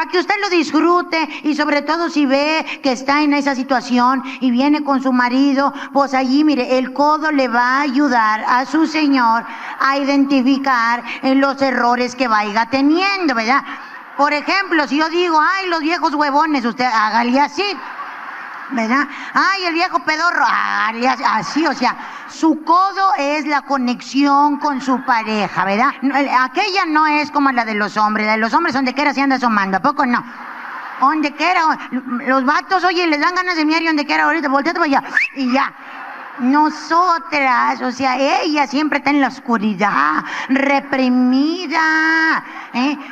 para que usted lo disfrute y sobre todo si ve que está en esa situación y viene con su marido, pues allí, mire, el codo le va a ayudar a su señor a identificar los errores que vaya teniendo, ¿verdad? Por ejemplo, si yo digo, ay, los viejos huevones, usted hágale así, ¿verdad? Ay, el viejo pedorro, hágale así, o sea, su codo es la conexión con su pareja, ¿verdad? Aquella no es como la de los hombres, la de los hombres donde quiera se anda asomando, ¿a poco no? Donde quiera, los vatos, oye, les dan ganas de miar y donde quiera ahorita, volteate para allá, y ya. Nosotras, o sea, ella siempre está en la oscuridad, reprimida,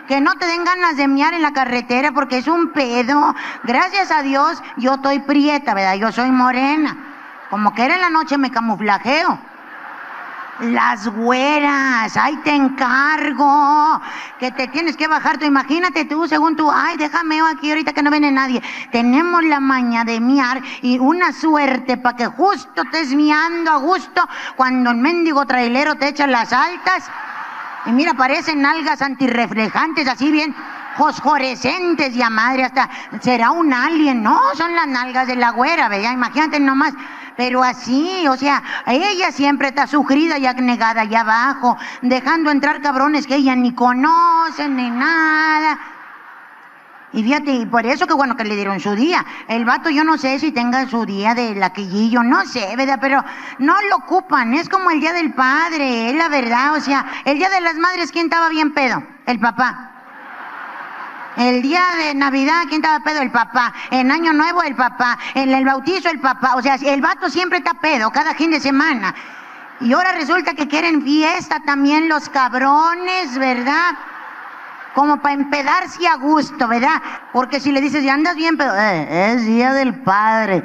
que no te den ganas de mear en la carretera porque es un pedo. Gracias a Dios yo estoy prieta, ¿verdad? Yo soy morena. Como que era en la noche me camuflajeo. Las güeras, ahí te encargo, que te tienes que bajar tú, imagínate tú, según tú, ay, déjame aquí ahorita que no viene nadie. Tenemos la maña de miar y una suerte para que justo estés miando a gusto cuando el mendigo trailero te echa las altas. Y mira, parecen algas antirreflejantes, así bien fosforescentes, ya madre, hasta será un alien, no, son las nalgas de la güera, ¿verdad? Imagínate nomás. Pero así, o sea, ella siempre está sufrida y abnegada allá abajo, dejando entrar cabrones que ella ni conoce ni nada. Y fíjate, y por eso que bueno que le dieron su día. El vato yo no sé si tenga su día de laquillillo, no sé, ¿verdad? Pero no lo ocupan, es como el día del padre, es la verdad, o sea, el día de las madres, ¿quién estaba bien pedo? El papá. El día de Navidad, ¿quién estaba pedo? El papá. En Año Nuevo, el papá. En el bautizo, el papá. O sea, el vato siempre está pedo, cada fin de semana. Y ahora resulta que quieren fiesta también los cabrones, ¿verdad? Como para empedarse a gusto, ¿verdad? Porque si le dices, ya andas bien pedo, es día del padre.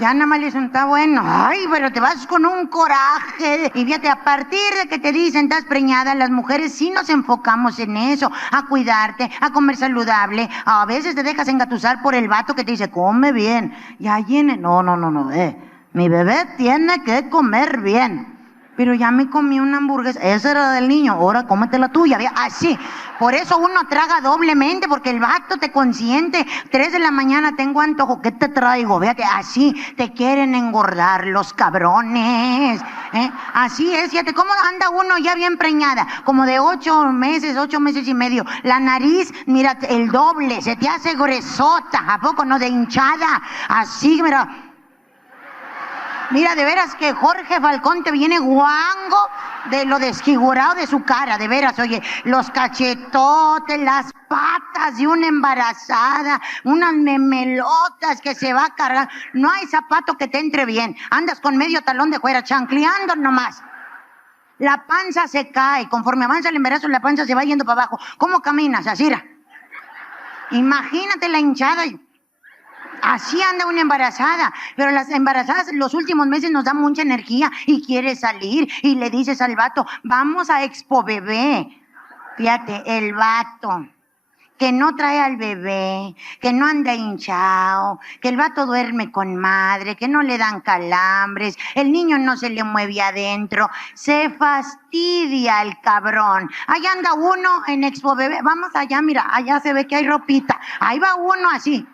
Ya nada más le dicen, está bueno, ay, pero te vas con un coraje. Y fíjate, a partir de que te dicen, estás preñada, las mujeres sí nos enfocamos en eso, a cuidarte, a comer saludable. A veces te dejas engatusar por el vato que te dice, come bien. Y allí, no, mi bebé tiene que comer bien. Pero ya me comí una hamburguesa, esa era del niño, ahora cómete la tuya, así. Por eso uno traga doblemente, porque el vato te consiente. 3 de la mañana tengo antojo, ¿qué te traigo? Fíjate, así te quieren engordar los cabrones. Así es, fíjate, ¿cómo anda uno ya bien preñada? Como de 8 meses y medio. La nariz, mira, el doble, se te hace gruesota, ¿a poco no? De hinchada, así, mira. Mira, de veras que Jorge Falcón te viene guango de lo desfigurado de su cara, de veras, oye, los cachetotes, las patas de una embarazada, unas memelotas que se va a cargar, no hay zapato que te entre bien, andas con medio talón de fuera, chancleando nomás. La panza se cae, conforme avanza el embarazo la panza se va yendo para abajo. ¿Cómo caminas? Así, imagínate la hinchada. Así anda una embarazada, pero las embarazadas los últimos meses nos dan mucha energía y quiere salir y le dices al vato, vamos a Expo Bebé. Fíjate, el vato que no trae al bebé, que no anda hinchado, que el vato duerme con madre, que no le dan calambres, el niño no se le mueve adentro, se fastidia el cabrón. Ahí anda uno en Expo Bebé, vamos allá, mira, allá se ve que hay ropita, ahí va uno así.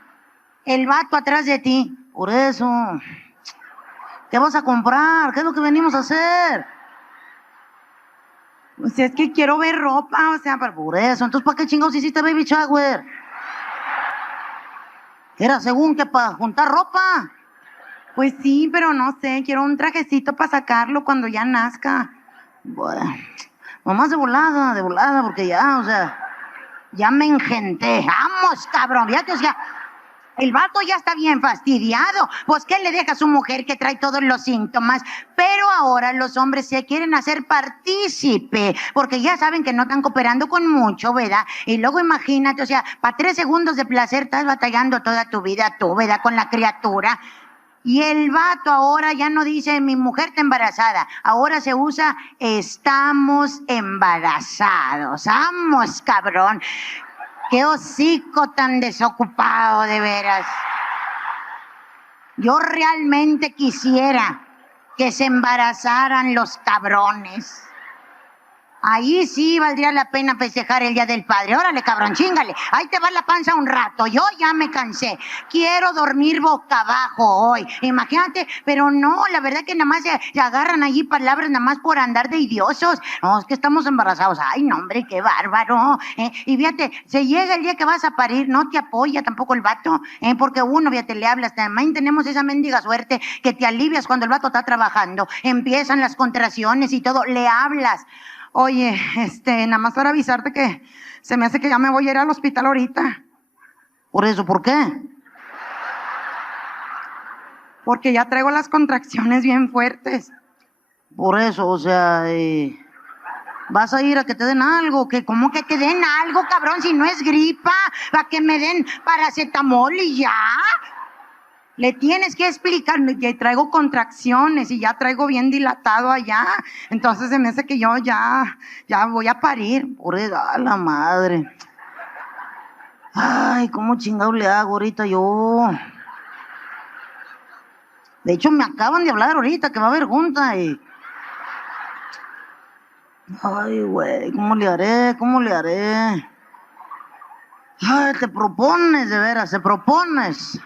El vato atrás de ti. Por eso, ¿qué vas a comprar? ¿Qué es lo que venimos a hacer? O sea, es que quiero ver ropa, o sea, por eso. Entonces, ¿para qué chingados hiciste baby shower? Era según que para juntar ropa. Pues sí, pero no sé, quiero un trajecito para sacarlo cuando ya nazca. Bueno, nomás de volada, porque ya, o sea, ya me engenté. Vamos, cabrón, fíjate, o sea, el vato ya está bien fastidiado. Pues, ¿qué le deja a su mujer que trae todos los síntomas? Pero ahora los hombres se quieren hacer partícipe, porque ya saben que no están cooperando con mucho, ¿verdad? Y luego imagínate, o sea, para 3 segundos de placer estás batallando toda tu vida tú, ¿verdad? Con la criatura. Y el vato ahora ya no dice, mi mujer está embarazada. Ahora se usa, estamos embarazados. Vamos, cabrón. Qué hocico tan desocupado, de veras. Yo realmente quisiera que se embarazaran los cabrones. Ahí sí valdría la pena festejar el Día del Padre. Órale, cabrón, chíngale. Ahí te va la panza un rato. Yo ya me cansé. Quiero dormir boca abajo hoy. Imagínate, pero no, la verdad que nada más se agarran allí palabras nada más por andar de idiosos. No, es que estamos embarazados. Ay, no, hombre, qué bárbaro. Y fíjate, se llega el día que vas a parir, no te apoya tampoco el vato. Porque uno, fíjate, le hablas. También tenemos esa mendiga suerte que te alivias cuando el vato está trabajando. Empiezan las contracciones y todo, le hablas. Oye, nada más para avisarte que se me hace que ya me voy a ir al hospital ahorita. ¿Por eso? ¿Por qué? Porque ya traigo las contracciones bien fuertes. Por eso, o sea, ¿vas a ir a que te den algo? ¿Cómo que te den algo, cabrón? Si no es gripa, para que me den paracetamol y ya. Le tienes que explicar que traigo contracciones y ya traigo bien dilatado allá. Entonces se me hace que yo ya voy a parir. Por eso, a la madre. Ay, ¿cómo chingado le hago ahorita yo? De hecho, me acaban de hablar ahorita que va a haber junta y... Ay, güey, ¿cómo le haré? ¿Cómo le haré? Ay, te propones, de veras, te propones.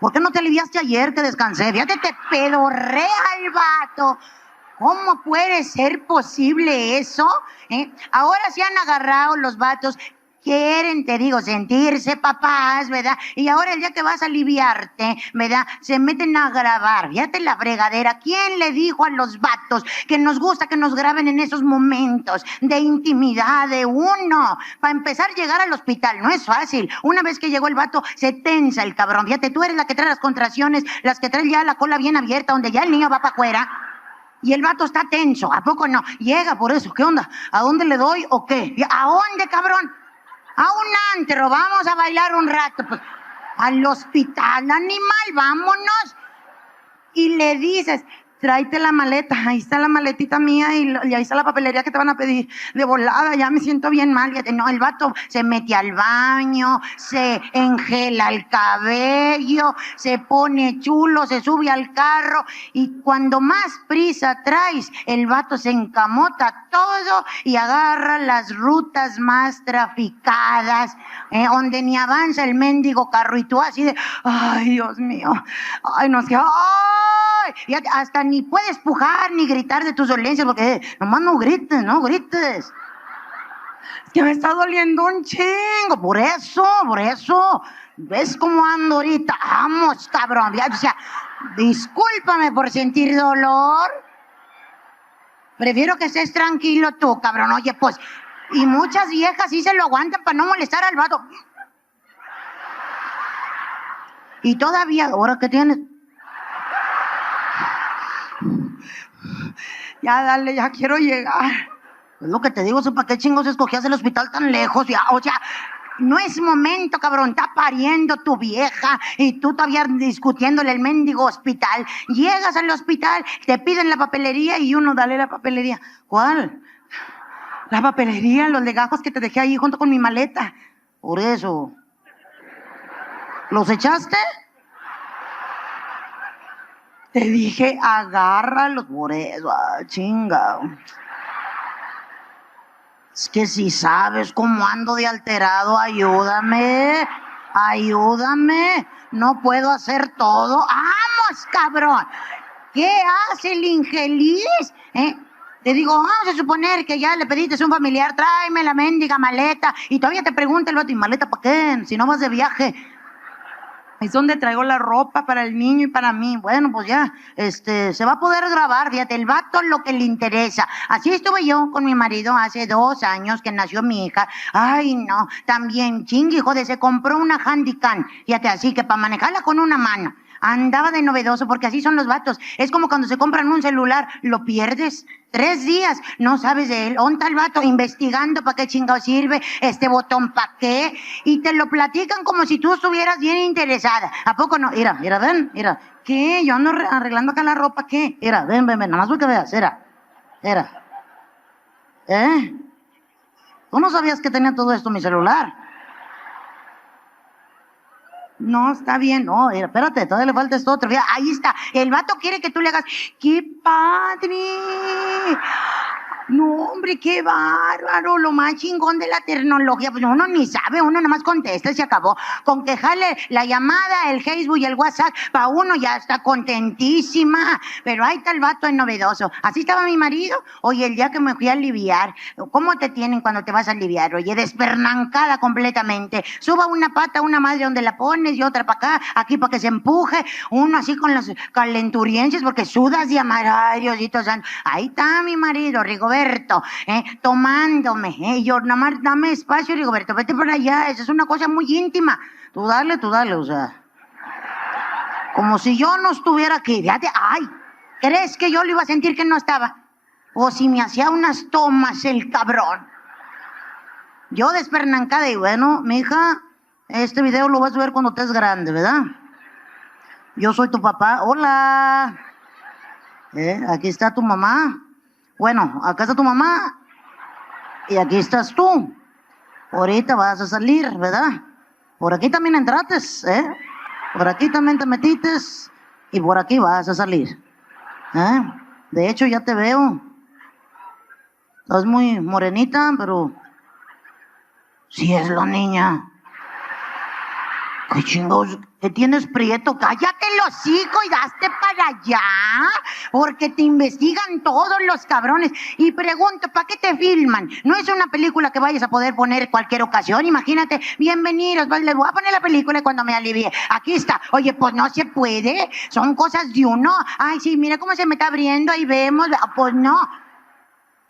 ¿Por qué no te aliviaste ayer que descansé? Fíjate, te pedorrea el vato. ¿Cómo puede ser posible eso? Ahora se han agarrado los vatos. Quieren, te digo, sentirse papás, ¿verdad? Y ahora el día que vas a aliviarte, ¿verdad? Se meten a grabar. Fíjate la fregadera. ¿Quién le dijo a los vatos que nos gusta que nos graben en esos momentos de intimidad de uno? Para empezar, llegar al hospital no es fácil. Una vez que llegó el vato, se tensa el cabrón. Fíjate, tú eres la que trae las contracciones, las que trae ya la cola bien abierta, donde ya el niño va para afuera. Y el vato está tenso. ¿A poco no? Llega por eso. ¿Qué onda? ¿A dónde le doy o qué? ¿A dónde, cabrón? A un antro, vamos a bailar un rato. Pues, al hospital, animal, vámonos. Y le dices, tráete la maleta, ahí está la maletita mía y ahí está la papelería que te van a pedir. De volada, ya me siento bien mal. No, el vato se mete al baño, se engela el cabello, se pone chulo, se sube al carro y cuando más prisa traes, el vato se encamota todo y agarra las rutas más traficadas, donde ni avanza el mendigo carro y tú así de, ay, Dios mío, ay, no sé, ay, y hasta ni puedes pujar ni gritar de tus dolencias porque nomás no grites, no grites. Es que me está doliendo un chingo, por eso. ¿Ves cómo ando ahorita? Vamos, cabrón. O sea, discúlpame por sentir dolor. Prefiero que estés tranquilo tú, cabrón. Oye, pues, y muchas viejas sí se lo aguantan para no molestar al vato. Y todavía, ¿ahora qué tienes? Ya, dale, ya quiero llegar. Es lo que te digo, ¿para qué chingos escogías el hospital tan lejos? Ya, o sea, no es momento, cabrón, está pariendo tu vieja y tú todavía discutiéndole el mendigo hospital. Llegas al hospital, te piden la papelería y uno, dale la papelería. ¿Cuál? La papelería, los legajos que te dejé ahí junto con mi maleta. Por eso. ¿Los echaste? Te dije, agárralos, por eso, chinga. Es que si sabes cómo ando de alterado, ayúdame. No puedo hacer todo. ¡Vamos, cabrón! ¿Qué hace el infeliz? Te digo, vamos a suponer que ya le pediste a un familiar, tráeme la mendiga maleta. Y todavía te pregunta el vato, ¿y maleta para qué? Si no vas de viaje. Es donde traigo la ropa para el niño y para mí. Bueno, pues ya, se va a poder grabar, fíjate, el vato lo que le interesa. Así estuve yo con mi marido hace 2 años que nació mi hija. Ay, no, también chingue, hijo de, se compró una handicam, fíjate, así que para manejarla con una mano. Andaba de novedoso porque así son los vatos. Es como cuando se compran un celular, lo pierdes 3 días, no sabes de él. ¿Dónde está el vato? Investigando para qué chingado sirve, este botón para qué. Y te lo platican como si tú estuvieras bien interesada. ¿A poco no? Mira, ven, mira. ¿Qué? Yo ando arreglando acá la ropa, ¿qué? Mira, ven, nada más porque veas, mira. ¿Tú no sabías que tenía todo esto en mi celular? No, está bien, no, espérate, todavía le falta esto otro. Ahí está, el vato quiere que tú le hagas, ¡qué padre! No, hombre, qué bárbaro, lo más chingón de la tecnología. Pues uno ni sabe, uno nada más contesta y se acabó. Con que jale la llamada, el Facebook y el WhatsApp, pa' uno ya está contentísima. Pero ahí está el vato en novedoso. Así estaba mi marido. Oye, el día que me fui a aliviar, ¿cómo te tienen cuando te vas a aliviar? Oye, despernancada completamente. Suba una pata, una madre donde la pones y otra para acá, aquí para que se empuje. Uno así con los calenturienses porque sudas de amar. Ay, Diosito santo. Ahí está mi marido, Rigoberto, tomándome. Yo, nada más dame espacio, Rigoberto, vete por allá. Esa es una cosa muy íntima. Tú dale, o sea. Como si yo no estuviera aquí. Fíjate, ay, ¿crees que yo lo iba a sentir que no estaba? O si me hacía unas tomas el cabrón. Yo despernancada y bueno, mija, este video lo vas a ver cuando estés grande, ¿verdad? Yo soy tu papá. Hola. Aquí está tu mamá. Bueno, acá está tu mamá y aquí estás tú. Ahorita vas a salir, ¿verdad? Por aquí también entrates, Por aquí también te metites y por aquí vas a salir. De hecho, ya te veo. Estás muy morenita, pero sí es la niña. ¿Qué chingados? ¿Qué tienes, prieto? Cállate el hocico y daste para allá, porque te investigan todos los cabrones. Y pregunto, ¿para qué te filman? No es una película que vayas a poder poner cualquier ocasión. Imagínate, bienvenidos, les voy a poner la película cuando me alivie. Aquí está. Oye, pues no se puede. Son cosas de uno. Ay, sí, mira cómo se me está abriendo, ahí vemos. Pues no.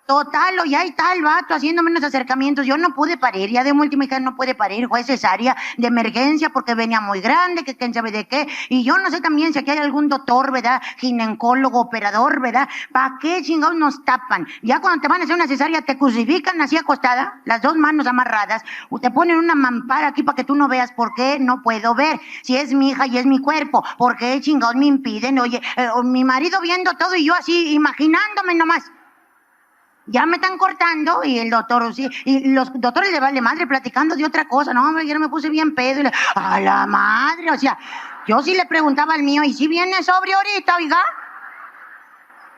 Total, y ahí está el vato haciéndome unos acercamientos. Yo no pude parir, ya de última hija no puede parir, fue cesárea de emergencia porque venía muy grande, que quién sabe de qué. Y yo no sé también si aquí hay algún doctor, ¿verdad? Ginecólogo, operador, ¿verdad? ¿Para qué chingados nos tapan? Ya cuando te van a hacer una cesárea te crucifican así acostada, las dos manos amarradas, o te ponen una mampara aquí para que tú no veas. ¿Por qué no puedo ver? Si es mi hija y es mi cuerpo, ¿por qué chingados me impiden? Oye, mi marido viendo todo y yo así imaginándome nomás. Ya me están cortando y el doctor, sí, y los doctores le vale madre platicando de otra cosa. No, hombre, yo me puse bien pedo y a la madre, o sea, yo sí le preguntaba al mío, ¿y si viene sobrio ahorita, oiga?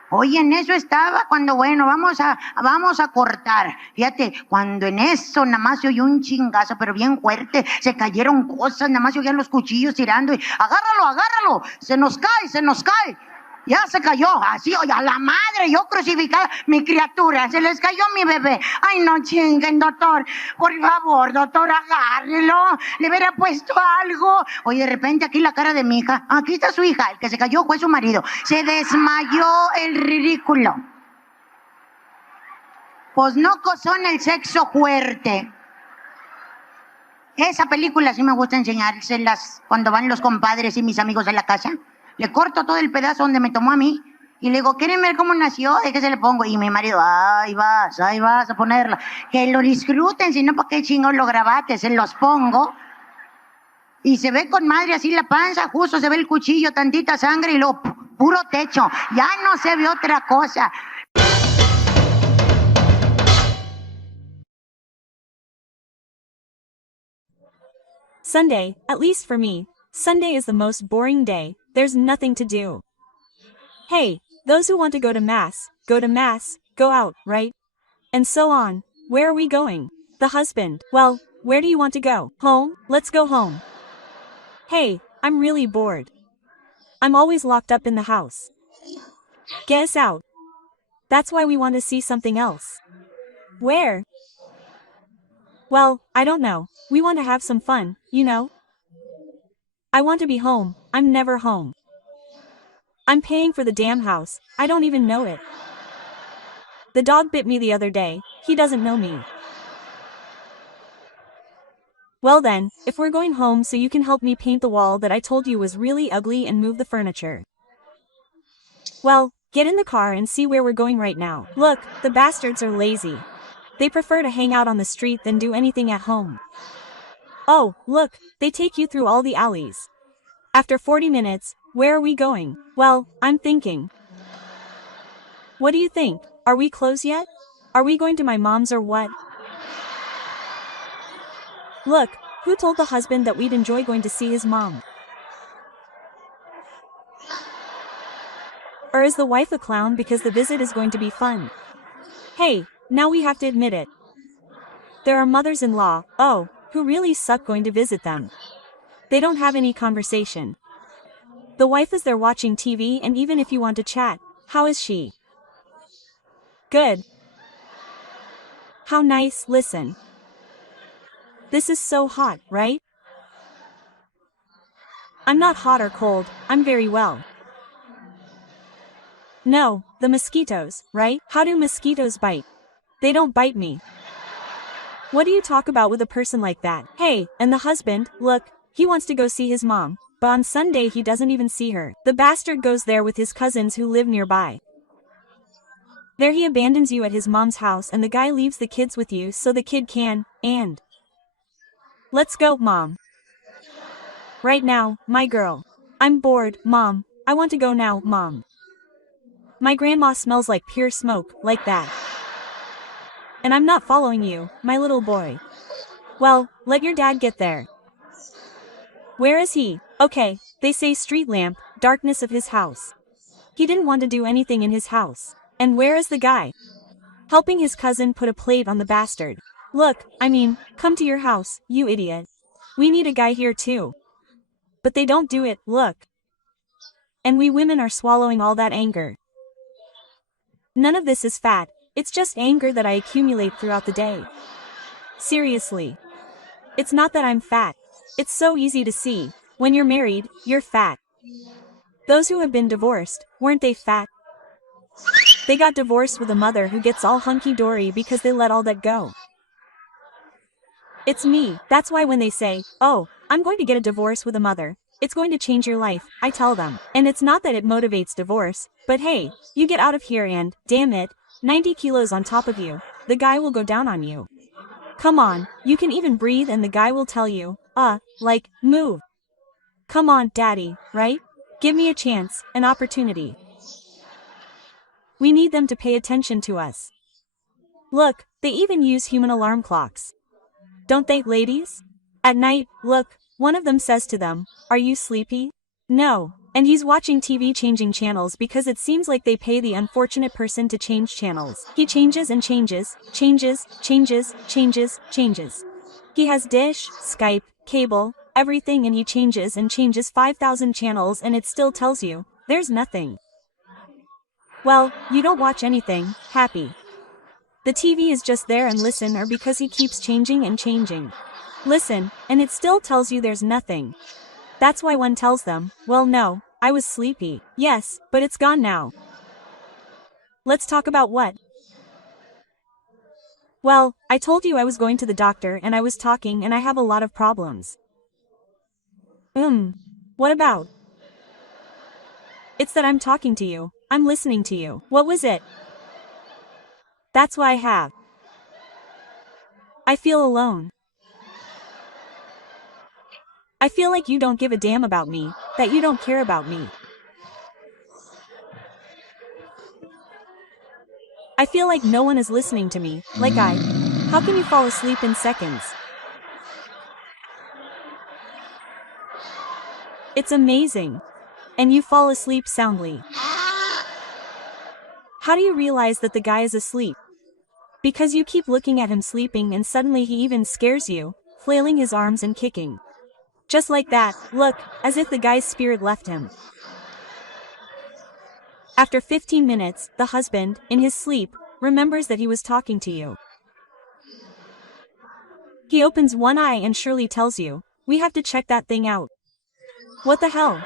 Oye, en eso estaba cuando, bueno, vamos a cortar. Fíjate, cuando en eso nada más se oyó un chingazo, pero bien fuerte, se cayeron cosas, nada más se oían los cuchillos tirando y agárralo, se nos cae. Ya se cayó, así, oye, a la madre, yo crucificada, mi criatura, se les cayó mi bebé. Ay, no chinguen, doctor, por favor, doctor, agárrelo, le hubiera puesto algo. Oye, de repente aquí la cara de mi hija, aquí está su hija, el que se cayó fue su marido, se desmayó el ridículo. Pues no son el sexo fuerte. Esa película sí me gusta enseñárselas cuando van los compadres y mis amigos a la casa. Le corto todo el pedazo donde me tomó a mí y le digo, ¿quieren ver cómo nació? ¿De qué se le pongo? Y mi marido, ahí vas a ponerla. Que lo disfruten, si no, ¿para qué chingados lo grabaste? Se los pongo. Y se ve con madre así la panza, justo se ve el cuchillo, tantita sangre y luego puro techo. Ya no se ve otra cosa. Sunday, at least for me, Sunday is the most boring day. There's nothing to do. Hey, those who want to go to mass, go out, right? And so on. Where are we going? The husband, well, where do you want to go? Home? Let's go home. Hey, I'm really bored. I'm always locked up in the house. Get us out. That's why we want to see something else. Where? Well, I don't know. We want to have some fun, you know? I want to be home. I'm never home. I'm paying for the damn house. I don't even know it. The dog bit me the other day. He doesn't know me. Well then, if we're going home so you can help me paint the wall that I told you was really ugly and move the furniture. Well, get in the car and see where we're going right now. Look, the bastards are lazy. They prefer to hang out on the street than do anything at home. Oh, look, they take you through all the alleys. After 40 minutes, where are we going? Well, I'm thinking. What do you think? Are we close yet? Are we going to my mom's or what? Look, who told the husband that we'd enjoy going to see his mom? Or is the wife a clown because the visit is going to be fun? Hey, now we have to admit it. There are mothers-in-law, oh, who really suck going to visit them. They don't have any conversation. The wife is there watching TV, and even if you want to chat, how is she? Good. How nice, listen. This is so hot, right? I'm not hot or cold, I'm very well. No, the mosquitoes, right? How do mosquitoes bite? They don't bite me. What do you talk about with a person like that? Hey, and the husband, look, he wants to go see his mom, but on Sunday he doesn't even see her. The bastard goes there with his cousins who live nearby. There he abandons you at his mom's house, and the guy leaves the kids with you so the kid can, and... Let's go, Mom. Right now, my girl. I'm bored, Mom. I want to go now, Mom. My grandma smells like pure smoke, like that. And I'm not following you, my little boy. Well, let your dad get there. Where is he? Okay, they say street lamp, darkness of his house. He didn't want to do anything in his house. And where is the guy? Helping his cousin put a plate on the bastard. Look, I mean, come to your house, you idiot. We need a guy here too. But they don't do it, look. And we women are swallowing all that anger. None of this is fat, it's just anger that I accumulate throughout the day. Seriously. It's not that I'm fat. It's so easy to see. When you're married, you're fat. Those who have been divorced, weren't they fat? They got divorced with a mother who gets all hunky-dory because they let all that go. It's me, that's why when they say, oh, I'm going to get a divorce with a mother, it's going to change your life, I tell them. And it's not that it motivates divorce, but hey, you get out of here and, damn it, 90 kilos on top of you, the guy will go down on you. Come on, you can even breathe and the guy will tell you, like, move. Come on, daddy, right? Give me a chance, an opportunity. We need them to pay attention to us. Look, they even use human alarm clocks. Don't they, ladies? At night, look, one of them says to them, are you sleepy? No. And he's watching TV changing channels because it seems like they pay the unfortunate person to change channels. He changes and changes, changes. He has Dish, Skype, cable, everything, and he changes and changes 5,000 channels and it still tells you, there's nothing. Well, you don't watch anything, happy. The TV is just there and listen, or because he keeps changing and changing. Listen, and it still tells you there's nothing. That's why one tells them, well no, I was sleepy. Yes, but it's gone now. Let's talk about what? Well, I told you I was going to the doctor and I was talking and I have a lot of problems. What about? It's that I'm talking to you, I'm listening to you. What was it? That's why I have. I feel alone. I feel like you don't give a damn about me, that you don't care about me. I feel like no one is listening to me, how can you fall asleep in seconds? It's amazing. And you fall asleep soundly. How do you realize that the guy is asleep? Because you keep looking at him sleeping and suddenly he even scares you, flailing his arms and kicking. Just like that, look, as if the guy's spirit left him. After 15 minutes, the husband, in his sleep, remembers that he was talking to you. He opens one eye and surely tells you, we have to check that thing out. What the hell?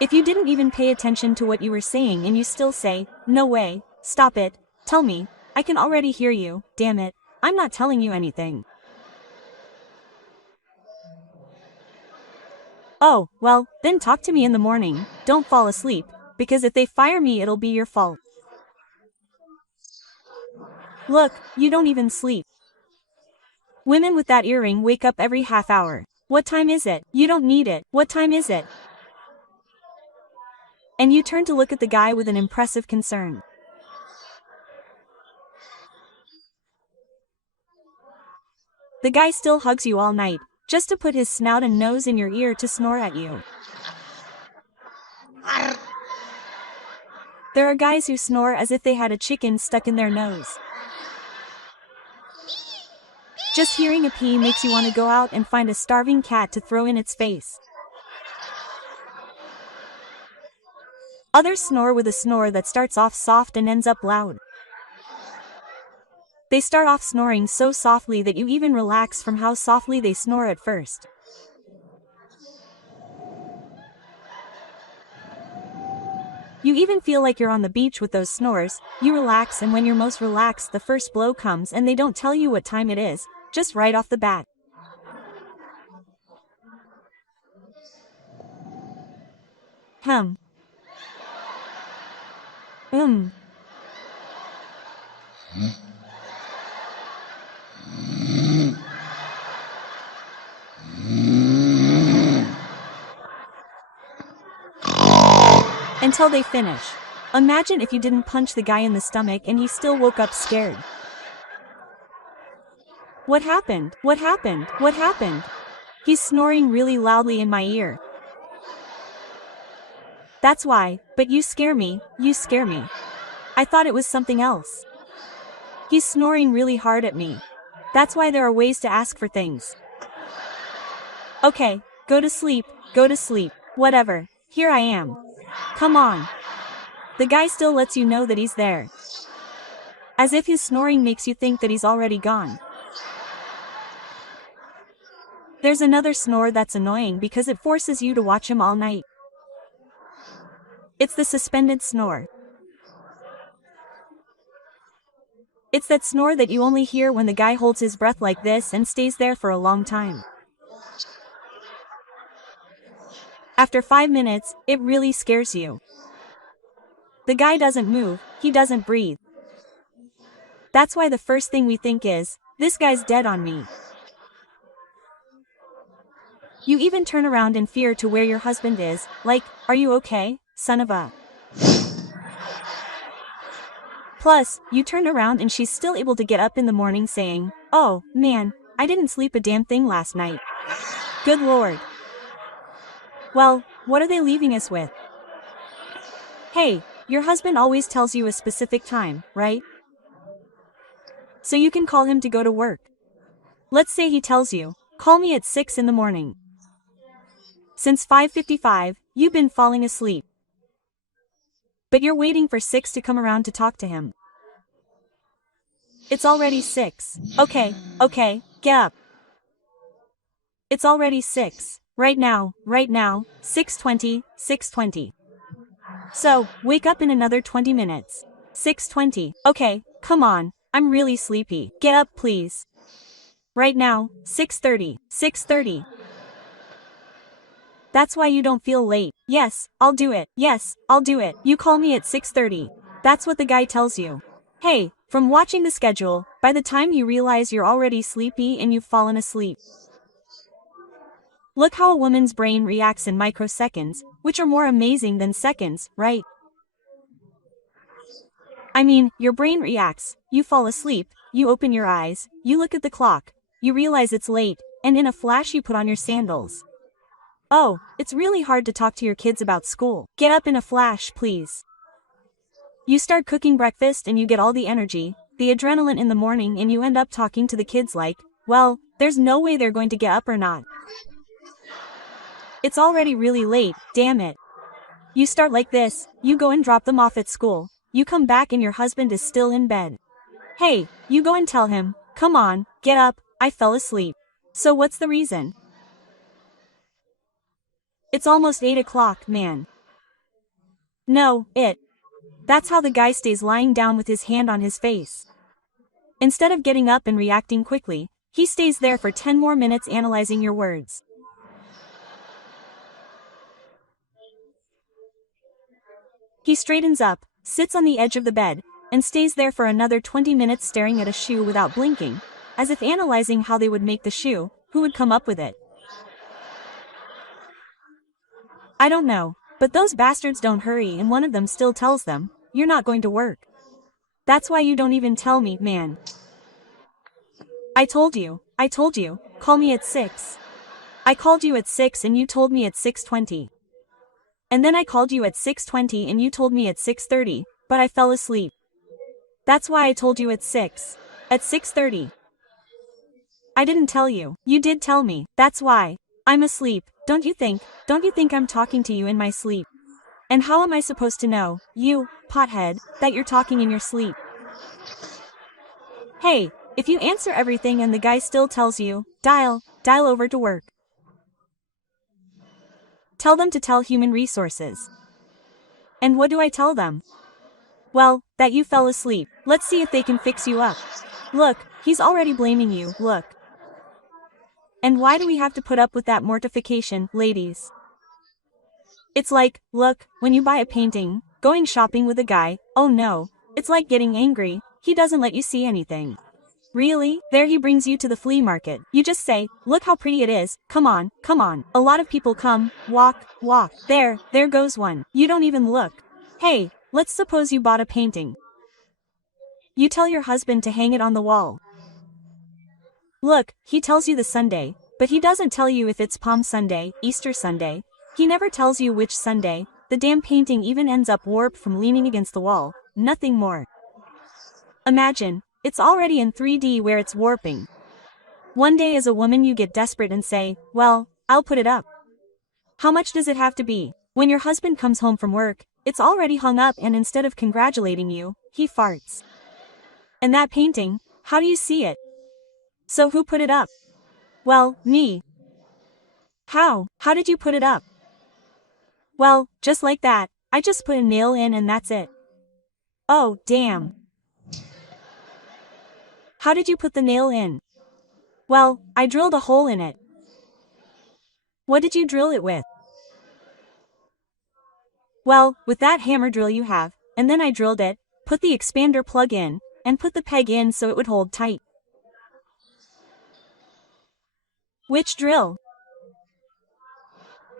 If you didn't even pay attention to what you were saying and you still say, no way, stop it, tell me, I can already hear you, damn it, I'm not telling you anything. Oh, well, then talk to me in the morning, don't fall asleep, because if they fire me it'll be your fault. Look, you don't even sleep. Women with that earring wake up every half hour. What time is it? You don't need it. What time is it? And you turn to look at the guy with an impressive concern. The guy still hugs you all night, just to put his snout and nose in your ear to snore at you. There are guys who snore as if they had a chicken stuck in their nose. Just hearing a pee makes you want to go out and find a starving cat to throw in its face. Others snore with a snore that starts off soft and ends up loud. They start off snoring so softly that you even relax from how softly they snore at first. You even feel like you're on the beach with those snores. You relax, and when you're most relaxed, the first blow comes and they don't tell you what time it is, just right off the bat. Hum. Until they finish. Imagine if you didn't punch the guy in the stomach and he still woke up scared. What happened? What happened? What happened? He's snoring really loudly in my ear. That's why, but you scare me, you scare me. I thought it was something else. He's snoring really hard at me. That's why there are ways to ask for things. Okay, go to sleep, whatever, here I am. Come on. The guy still lets you know that he's there. As if his snoring makes you think that he's already gone. There's another snore that's annoying because it forces you to watch him all night. It's the suspended snore. It's that snore that you only hear when the guy holds his breath like this and stays there for a long time. After 5 minutes, it really scares you. The guy doesn't move, he doesn't breathe. That's why the first thing we think is, this guy's dead on me. You even turn around in fear to where your husband is, like, are you okay, son of a... Plus, you turn around and she's still able to get up in the morning saying, oh, man, I didn't sleep a damn thing last night. Good Lord. Well, what are they leaving us with? Hey, your husband always tells you a specific time, right? So you can call him to go to work. Let's say he tells you, call me at 6 in the morning. Since 5:55, you've been falling asleep. But you're waiting for 6 to come around to talk to him. It's already 6. Okay, get up. It's already 6. Right now, 6:20. So, wake up in another 20 minutes. 6:20. Okay, come on, I'm really sleepy. Get up, please. Right now, 6:30. That's why you don't feel late. Yes, I'll do it. You call me at 6:30. That's what the guy tells you. Hey, from watching the schedule, by the time you realize you're already sleepy and you've fallen asleep. Look how a woman's brain reacts in microseconds, which are more amazing than seconds, right? I mean, your brain reacts, you fall asleep, you open your eyes, you look at the clock, you realize it's late, and in a flash you put on your sandals. Oh, it's really hard to talk to your kids about school. Get up in a flash, please. You start cooking breakfast and you get all the energy, the adrenaline in the morning, and you end up talking to the kids like, well, there's no way they're going to get up or not. It's already really late, damn it. You start like this, you go and drop them off at school, you come back and your husband is still in bed. Hey, you go and tell him, come on, get up, I fell asleep. So what's the reason? It's almost 8 o'clock, man. No, That's how the guy stays lying down with his hand on his face. Instead of getting up and reacting quickly, he stays there for 10 more minutes analyzing your words. He straightens up, sits on the edge of the bed, and stays there for another 20 minutes staring at a shoe without blinking, as if analyzing how they would make the shoe, who would come up with it. I don't know, but those bastards don't hurry, and one of them still tells them, you're not going to work. That's why you don't even tell me, man. I told you, call me at 6. I called you at 6 and you told me at 6:20. And then I called you at 6:20 and you told me at 6:30, but I fell asleep. That's why I told you at 6:30. I didn't tell you. You did tell me. That's why. I'm asleep. Don't you think I'm talking to you in my sleep? And how am I supposed to know, you, pothead, that you're talking in your sleep? Hey, if you answer everything and the guy still tells you, dial over to work. Tell them to tell human resources. And what do I tell them? Well, that you fell asleep. Let's see if they can fix you up. Look, he's already blaming you, look. And why do we have to put up with that mortification, ladies? It's like, look, when you buy a painting, going shopping with a guy, oh no, it's like getting angry, he doesn't let you see anything. Really? There he brings you to the flea market. You just say, look how pretty it is, come on, come on. A lot of people come, walk. There goes one. You don't even look. Hey, let's suppose you bought a painting. You tell your husband to hang it on the wall. Look, he tells you the Sunday, but he doesn't tell you if it's Palm Sunday, Easter Sunday. He never tells you which Sunday. The damn painting even ends up warped from leaning against the wall, nothing more. Imagine, it's already in 3D where it's warping. One day as a woman you get desperate and say, well, I'll put it up. How much does it have to be? When your husband comes home from work, it's already hung up and instead of congratulating you, he farts. And that painting, how do you see it? So who put it up? Well, me. How? How did you put it up? Well, just like that, I just put a nail in and that's it. Oh, damn. How did you put the nail in? Well, I drilled a hole in it. What did you drill it with? Well, with that hammer drill you have, and then I drilled it, put the expander plug in, and put the peg in so it would hold tight. Which drill?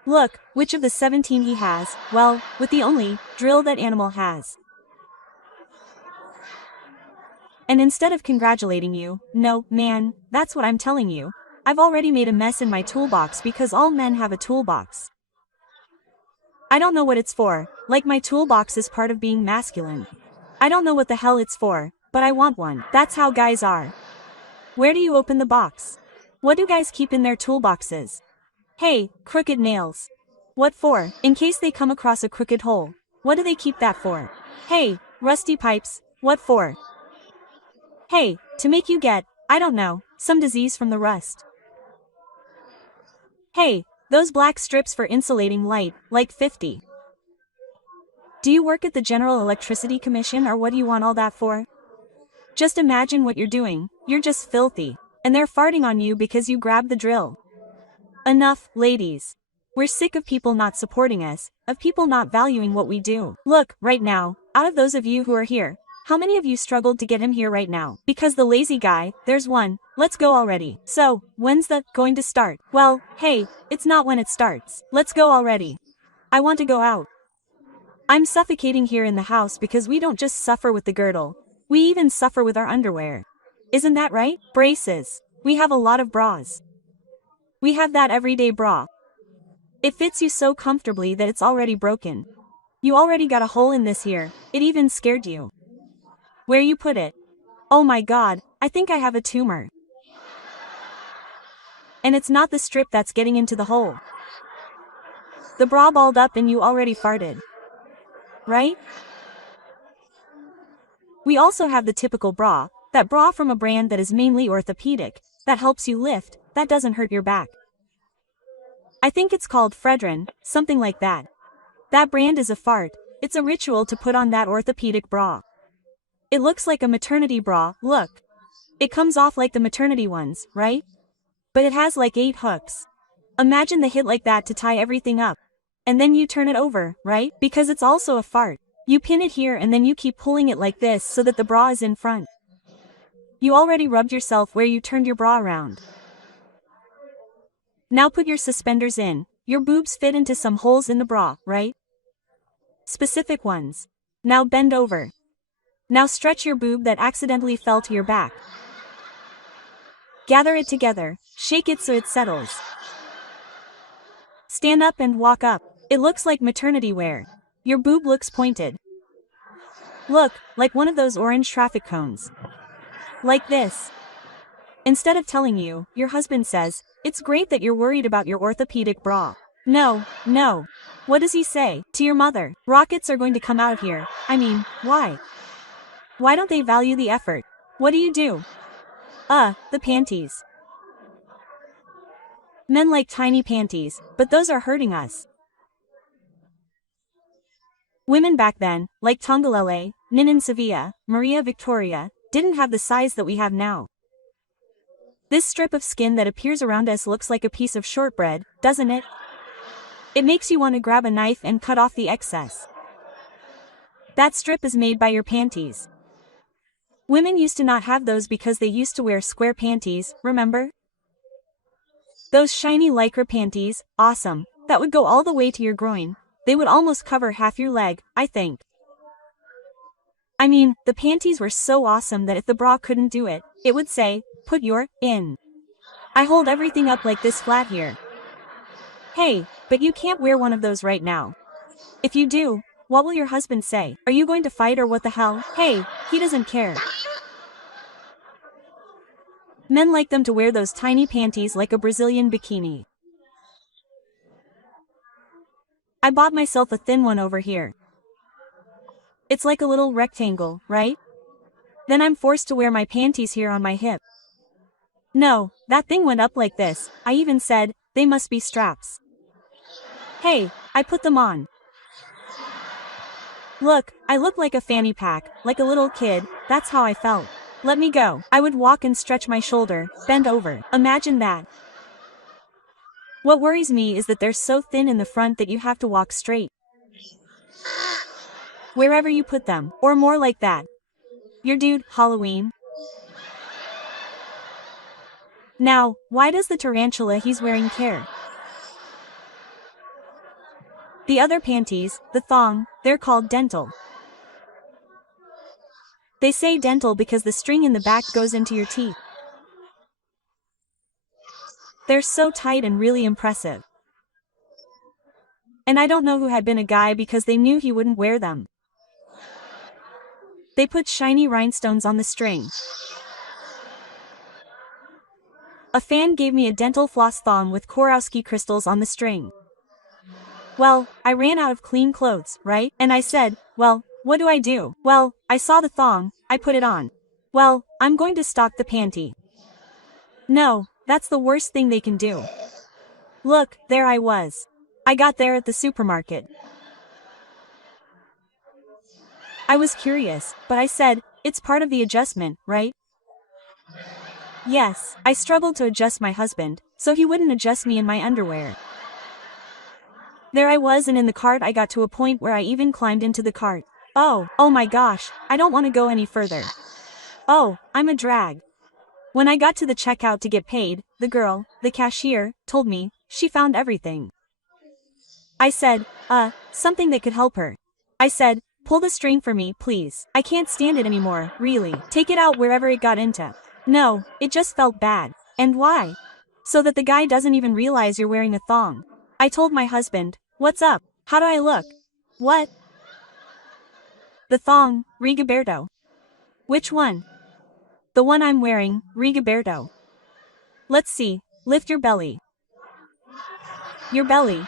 Look, which of the 17 he has, well, with the only drill that animal has. And instead of congratulating you, no, man, that's what I'm telling you. I've already made a mess in my toolbox because all men have a toolbox. I don't know what it's for, like my toolbox is part of being masculine. I don't know what the hell it's for, but I want one. That's how guys are. Where do you open the box? What do guys keep in their toolboxes? Hey, crooked nails. What for? In case they come across a crooked hole. What do they keep that for? Hey, rusty pipes. What for? Hey, to make you get, I don't know, some disease from the rust. Hey, those black strips for insulating light, like 50. Do you work at the General Electricity Commission or what do you want all that for? Just imagine what you're doing, you're just filthy. And they're farting on you because you grabbed the drill. Enough, ladies. We're sick of people not supporting us, of people not valuing what we do. Look, right now, out of those of you who are here, how many of you struggled to get him here right now? Because the lazy guy, there's one, let's go already. So, when's the going to start? Well, hey, it's not when it starts. Let's go already. I want to go out. I'm suffocating here in the house because we don't just suffer with the girdle. We even suffer with our underwear. Isn't that right? Braces. We have a lot of bras. We have that everyday bra. It fits you so comfortably that it's already broken. You already got a hole in this here, it even scared you. Where you put it? Oh my god, I think I have a tumor. And it's not the strip that's getting into the hole. The bra balled up and you already farted. Right? We also have the typical bra, that bra from a brand that is mainly orthopedic, that helps you lift, that doesn't hurt your back. I think it's called Fredrin, something like that. That brand is a fart, it's a ritual to put on that orthopedic bra. It looks like a maternity bra, look. It comes off like the maternity ones, right? But it has like 8 hooks. Imagine the hit like that to tie everything up. And then you turn it over, right? Because it's also a fart. You pin it here and then you keep pulling it like this so that the bra is in front. You already rubbed yourself where you turned your bra around. Now put your suspenders in. Your boobs fit into some holes in the bra, right? Specific ones. Now bend over. Now stretch your boob that accidentally fell to your back. Gather it together, shake it so it settles. Stand up and walk up. It looks like maternity wear. Your boob looks pointed. Look, like one of those orange traffic cones. Like this. Instead of telling you, your husband says, "It's great that you're worried about your orthopedic bra." No, no. What does he say? To your mother, "Rockets are going to come out of here." I mean, why? Why don't they value the effort? What do? The panties. Men like tiny panties, but those are hurting us. Women back then, like Tongalele, Ninin Sevilla, Maria Victoria, didn't have the size that we have now. This strip of skin that appears around us looks like a piece of shortbread, doesn't it? It makes you want to grab a knife and cut off the excess. That strip is made by your panties. Women used to not have those because they used to wear square panties, remember? Those shiny lycra panties, awesome. That would go all the way to your groin. They would almost cover half your leg, I think. I mean, the panties were so awesome that if the bra couldn't do it, it would say, "Put your in." I hold everything up like this flat here. Hey, but you can't wear one of those right now. If you do, what will your husband say? Are you going to fight or what the hell? Hey, he doesn't care. Men like them to wear those tiny panties like a Brazilian bikini. I bought myself a thin one over here. It's like a little rectangle, right? Then I'm forced to wear my panties here on my hip. No, that thing went up like this. I even said, they must be straps. Hey, I put them on. Look, I look like a fanny pack, like a little kid. That's how I felt. Let me go. I would walk and stretch my shoulder, bend over. Imagine that. What worries me is that they're so thin in the front that you have to walk straight. Wherever you put them, or more like that. Your dude, Halloween. Now, why does the tarantula he's wearing care? The other panties, the thong, they're called dental. They say dental because the string in the back goes into your teeth. They're so tight and really impressive. And I don't know who had been a guy because they knew he wouldn't wear them. They put shiny rhinestones on the string. A fan gave me a dental floss thong with Swarovski crystals on the string. Well, I ran out of clean clothes, right? And I said, well, what do I do? Well, I saw the thong, I put it on. Well, I'm going to stock the panty. No, that's the worst thing they can do. Look, there I was. I got there at the supermarket. I was curious, but I said, it's part of the adjustment, right? Yes, I struggled to adjust my husband, so he wouldn't adjust me in my underwear. There I was, and in the cart I got to a point where I even climbed into the cart. Oh my gosh, I don't want to go any further. Oh, I'm a drag. When I got to the checkout to get paid, the girl, the cashier, told me, she found everything. I said, something that could help her. I said, pull the string for me, please. I can't stand it anymore, really. Take it out wherever it got into. No, it just felt bad. And why? So that the guy doesn't even realize you're wearing a thong. I told my husband, what's up? How do I look? What? The thong, Rigoberto. Which one? The one I'm wearing, Rigoberto. Let's see, lift your belly. Your belly.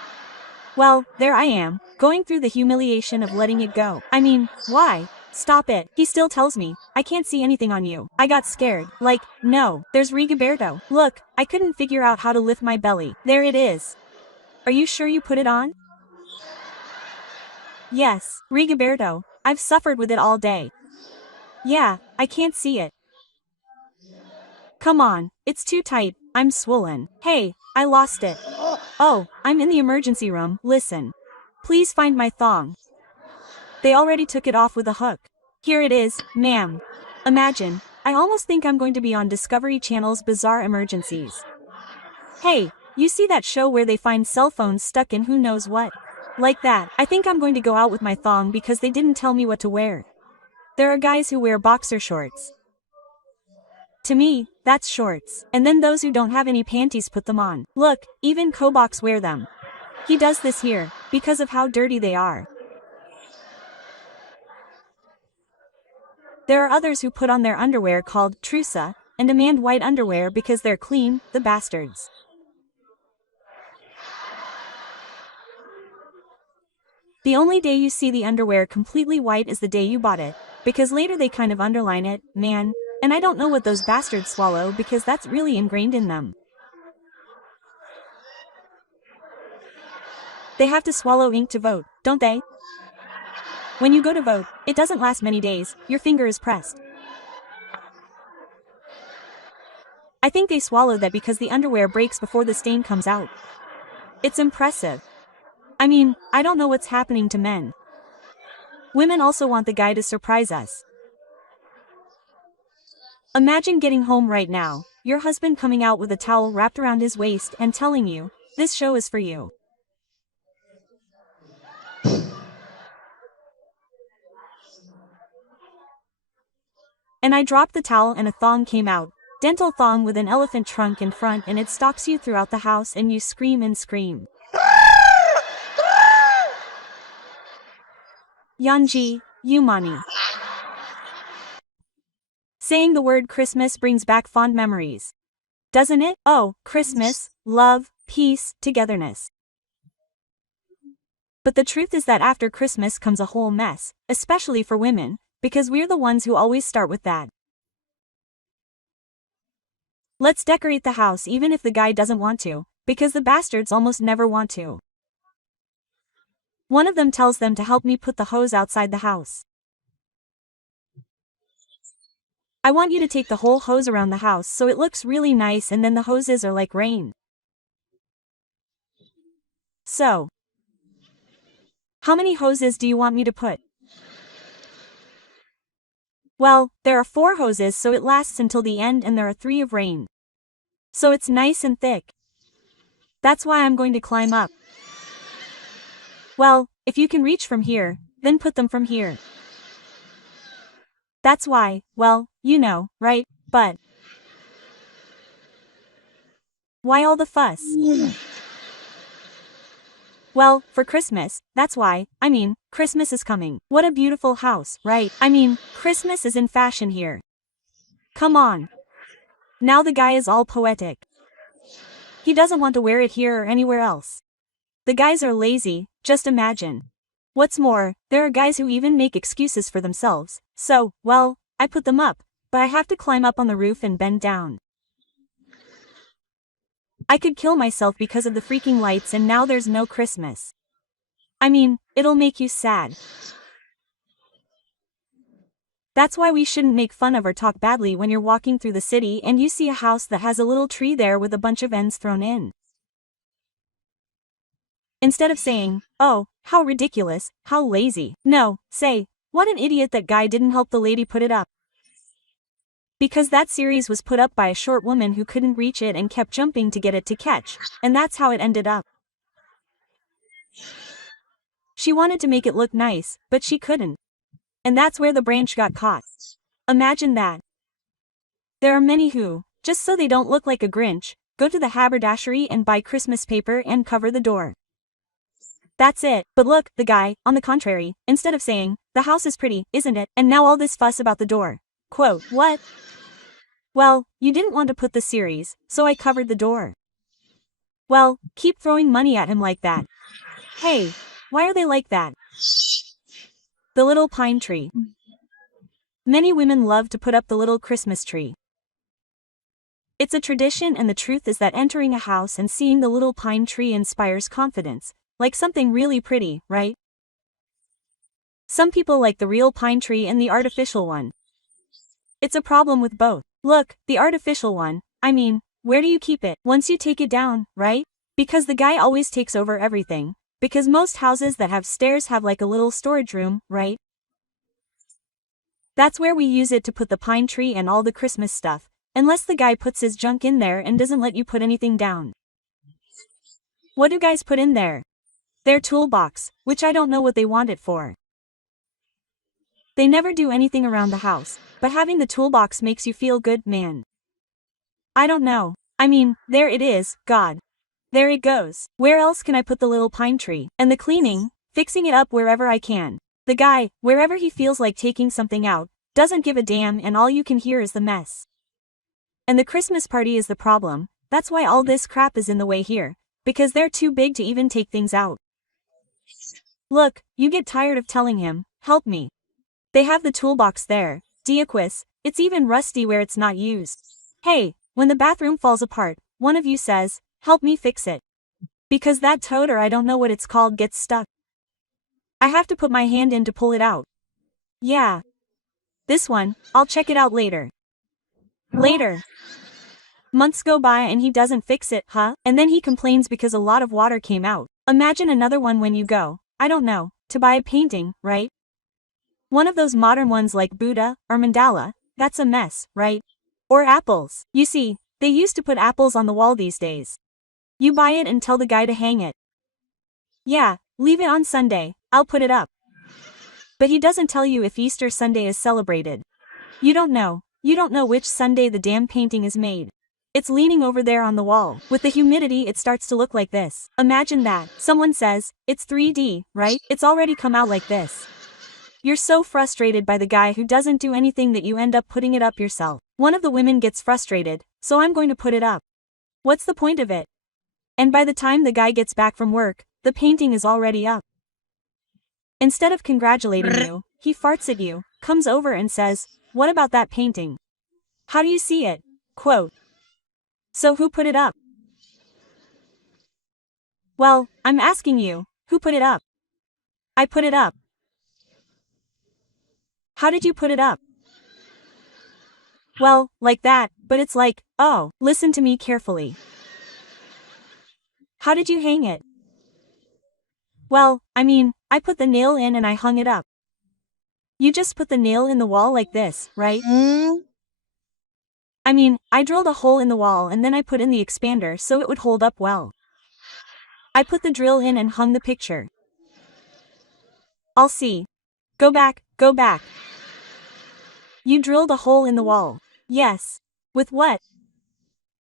Well, there I am, going through the humiliation of letting it go. I mean, why? Stop it. He still tells me, I can't see anything on you. I got scared. Like, no, there's Rigoberto. Look, I couldn't figure out how to lift my belly. There it is. Are you sure you put it on? Yes, Rigoberto. I've suffered with it all day. Yeah, I can't see it. Come on, it's too tight, I'm swollen. Hey, I lost it. Oh, I'm in the emergency room, listen. Please find my thong. They already took it off with a hook. Here it is, ma'am. Imagine, I almost think I'm going to be on Discovery Channel's Bizarre Emergencies. Hey, you see that show where they find cell phones stuck in who knows what? Like that. I think I'm going to go out with my thong because they didn't tell me what to wear. There are guys who wear boxer shorts. To me, that's shorts. And then those who don't have any panties put them on. Look, even Kobox wear them. He does this here, because of how dirty they are. There are others who put on their underwear called trusa, and demand white underwear because they're clean, the bastards. The only day you see the underwear completely white is the day you bought it, because later they kind of underline it, man, and I don't know what those bastards swallow because that's really ingrained in them. They have to swallow ink to vote, don't they? When you go to vote, it doesn't last many days, your finger is pressed. I think they swallow that because the underwear breaks before the stain comes out. It's impressive. I mean, I don't know what's happening to men. Women also want the guy to surprise us. Imagine getting home right now, your husband coming out with a towel wrapped around his waist and telling you, this show is for you. And I dropped the towel and a thong came out, dental thong with an elephant trunk in front, and it stalks you throughout the house and you scream and scream. Yanji, Yumani. Saying the word Christmas brings back fond memories. Doesn't it? Oh, Christmas, love, peace, togetherness. But the truth is that after Christmas comes a whole mess, especially for women, because we're the ones who always start with that. Let's decorate the house even if the guy doesn't want to, because the bastards almost never want to. One of them tells them to help me put the hose outside the house. I want you to take the whole hose around the house so it looks really nice, and then the hoses are like rain. So, how many hoses do you want me to put? Well, there are 4 hoses so it lasts until the end, and there are 3 of rain. So it's nice and thick. That's why I'm going to climb up. Well, if you can reach from here, then put them from here. That's why, well, you know, right? But why all the fuss? Well, for Christmas, that's why. I mean, Christmas is coming. What a beautiful house, right? I mean, Christmas is in fashion here. Come on. Now the guy is all poetic. He doesn't want to wear it here or anywhere else. The guys are lazy, just imagine. What's more, there are guys who even make excuses for themselves. So, well, I put them up, but I have to climb up on the roof and bend down. I could kill myself because of the freaking lights, and now there's no Christmas. I mean, it'll make you sad. That's why we shouldn't make fun of or talk badly when you're walking through the city and you see a house that has a little tree there with a bunch of ends thrown in. Instead of saying, oh, how ridiculous, how lazy. No, say, what an idiot that guy didn't help the lady put it up. Because that series was put up by a short woman who couldn't reach it and kept jumping to get it to catch, and that's how it ended up. She wanted to make it look nice, but she couldn't. And that's where the branch got caught. Imagine that. There are many who, just so they don't look like a Grinch, go to the haberdashery and buy Christmas paper and cover the door. That's it. But look, the guy, on the contrary, instead of saying, the house is pretty, isn't it? And now all this fuss about the door. Quote, what? Well, you didn't want to put the series, so I covered the door. Well, keep throwing money at him like that. Hey, why are they like that? The little pine tree. Many women love to put up the little Christmas tree. It's a tradition, and the truth is that entering a house and seeing the little pine tree inspires confidence, like something really pretty, right? Some people like the real pine tree and the artificial one. It's a problem with both. Look, the artificial one, I mean, where do you keep it once you take it down, right? Because the guy always takes over everything. Because most houses that have stairs have like a little storage room, right? That's where we use it to put the pine tree and all the Christmas stuff, unless the guy puts his junk in there and doesn't let you put anything down. What do guys put in there? Their toolbox, which I don't know what they want it for. They never do anything around the house, but having the toolbox makes you feel good, man. I don't know. I mean, there it is, God. There it goes. Where else can I put the little pine tree? And the cleaning, fixing it up wherever I can. The guy, wherever he feels like taking something out, doesn't give a damn, and all you can hear is the mess. And the Christmas party is the problem. That's why all this crap is in the way here. Because they're too big to even take things out. Look, you get tired of telling him, help me. They have the toolbox there, Diaquis, it's even rusty where it's not used. Hey, when the bathroom falls apart, one of you says, help me fix it. Because that toad, or I don't know what it's called, gets stuck. I have to put my hand in to pull it out. Yeah. This one, I'll check it out later. Later. Months go by and he doesn't fix it, huh? And then he complains because a lot of water came out. Imagine another one when you go, I don't know, to buy a painting, right? One of those modern ones like Buddha or mandala, that's a mess, right? Or apples. You see, they used to put apples on the wall these days. You buy it and tell the guy to hang it. Yeah, leave it on Sunday, I'll put it up. But he doesn't tell you if Easter Sunday is celebrated. You don't know which Sunday the damn painting is made. It's leaning over there on the wall. With the humidity it starts to look like this. Imagine that. Someone says, it's 3D, right? It's already come out like this. You're so frustrated by the guy who doesn't do anything that you end up putting it up yourself. One of the women gets frustrated, so I'm going to put it up. What's the point of it? And by the time the guy gets back from work, the painting is already up. Instead of congratulating you, he farts at you, comes over and says, what about that painting? How do you see it? Quote. So who put it up? Well, I'm asking you, who put it up? I put it up. How did you put it up? Well, like that, but it's like, oh, listen to me carefully. How did you hang it? Well, I mean, I put the nail in and I hung it up. You just put the nail in the wall like this, right? I mean, I drilled a hole in the wall and then I put in the expander so it would hold up well. I put the drill in and hung the picture. I'll see. Go back, go back. You drilled a hole in the wall. Yes. With what?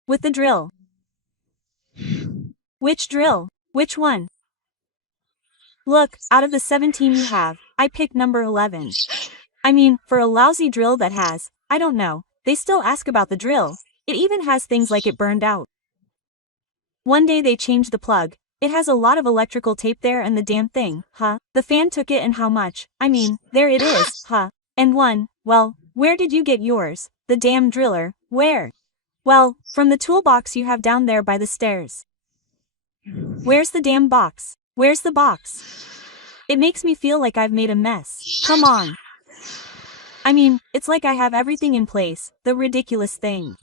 With the drill. Which drill? Which one? Look, out of the 17 you have, I picked number 11. I mean, for a lousy drill that has, I don't know, they still ask about the drill. It even has things like it burned out. One day they changed the plug. It has a lot of electrical tape there and the damn thing, huh? The fan took it and how much? I mean, there it is, huh? And one, well, where did you get yours? The damn driller, where? Well, from the toolbox you have down there by the stairs. Where's the damn box? Where's the box? It makes me feel like I've made a mess. Come on. I mean, it's like I have everything in place, the ridiculous thing.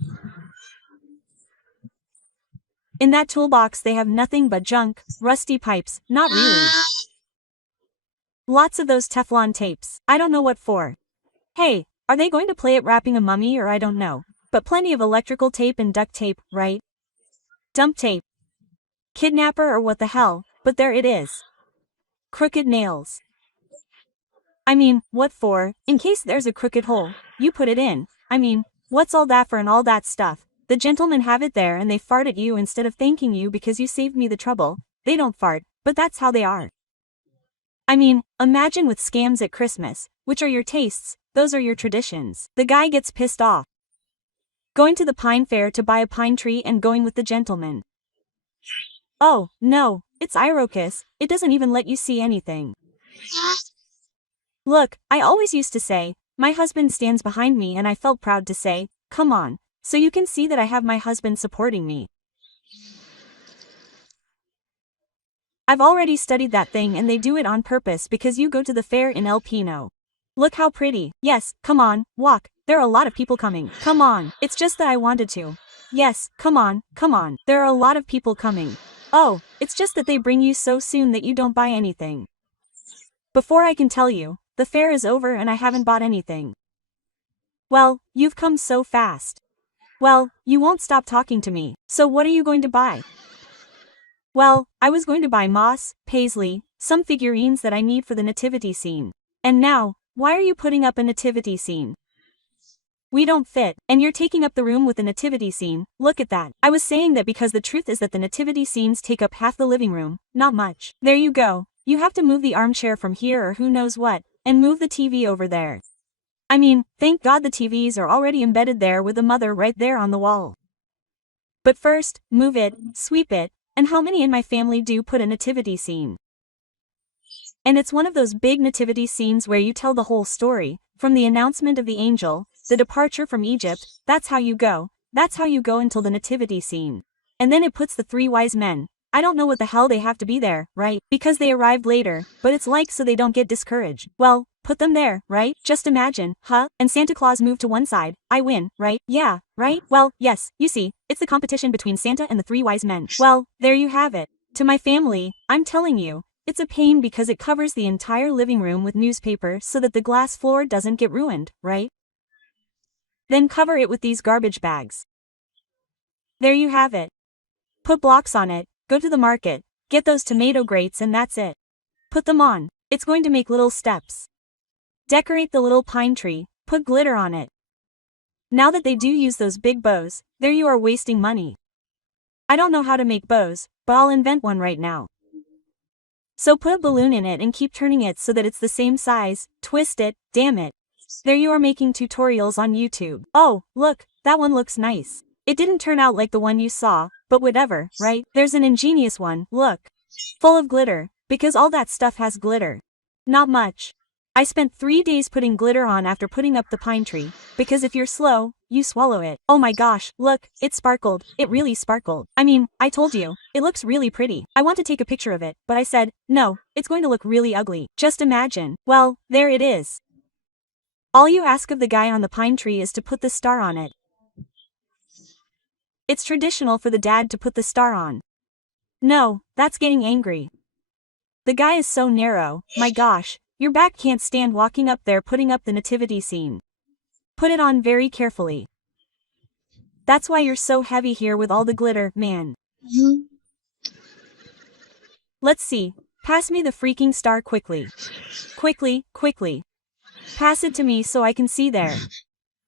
In that toolbox they have nothing but junk, rusty pipes, not really. Lots of those Teflon tapes, I don't know what for. Hey, are they going to play it wrapping a mummy or I don't know, but plenty of electrical tape and duct tape, right? Dump tape. Kidnapper or what the hell, but there it is. Crooked nails. I mean, what for? In case there's a crooked hole, you put it in. I mean, what's all that for and all that stuff? The gentlemen have it there and they fart at you instead of thanking you because you saved me the trouble. They don't fart, but that's how they are. I mean, imagine with scams at Christmas, which are your tastes, those are your traditions. The guy gets pissed off. Going to the pine fair to buy a pine tree and going with the gentleman. Oh, no, it's Iroquois, it doesn't even let you see anything. Look, I always used to say, my husband stands behind me and I felt proud to say, come on, so you can see that I have my husband supporting me. I've already studied that thing and they do it on purpose because you go to the fair in El Pino. Look how pretty. Yes, come on, walk, there are a lot of people coming. Come on, it's just that I wanted to. Yes, come on, there are a lot of people coming. Oh, it's just that they bring you so soon that you don't buy anything. Before I can tell you, the fair is over and I haven't bought anything. Well, you've come so fast. Well, you won't stop talking to me, so what are you going to buy? Well, I was going to buy moss, paisley, some figurines that I need for the nativity scene. And now, why are you putting up a nativity scene? We don't fit, and you're taking up the room with the nativity scene. Look at that. I was saying that because the truth is that the nativity scenes take up half the living room, not much. There you go. You have to move the armchair from here or who knows what, and move the TV over there. I mean, thank God the TVs are already embedded there with the mother right there on the wall. But first, move it, sweep it, and how many in my family do put a nativity scene? And it's one of those big nativity scenes where you tell the whole story, from the announcement of the angel, the departure from Egypt, that's how you go until the nativity scene. And then it puts the 3 wise men. I don't know what the hell they have to be there, right? Because they arrived later, but it's like so they don't get discouraged. Well, put them there, right? Just imagine, huh? And Santa Claus moved to one side, I win, right? Yeah, right? Well, yes, you see, it's the competition between Santa and the 3 wise men. Well, there you have it. To my family, I'm telling you, it's a pain because it covers the entire living room with newspaper so that the glass floor doesn't get ruined, right? Then cover it with these garbage bags. There you have it. Put blocks on it, go to the market, get those tomato grates and that's it. Put them on. It's going to make little steps. Decorate the little pine tree, put glitter on it. Now that they do use those big bows, there you are wasting money. I don't know how to make bows, but I'll invent one right now. So put a balloon in it and keep turning it so that it's the same size, twist it, damn it. There you are making tutorials on YouTube. Oh, look, that one looks nice. It didn't turn out like the one you saw, but whatever, right? There's an ingenious one, look. Full of glitter, because all that stuff has glitter. Not much. I spent 3 days putting glitter on after putting up the pine tree, because if you're slow, you swallow it. Oh my gosh, look, it sparkled, it really sparkled. I mean, I told you, it looks really pretty. I want to take a picture of it, but I said, no, it's going to look really ugly. Just imagine. Well, there it is. All you ask of the guy on the pine tree is to put the star on it. It's traditional for the dad to put the star on. No, that's getting angry. The guy is so narrow, my gosh, your back can't stand walking up there putting up the nativity scene. Put it on very carefully. That's why you're so heavy here with all the glitter, man. Let's see, pass me the freaking star quickly. Quickly, quickly. Pass it to me so I can see there.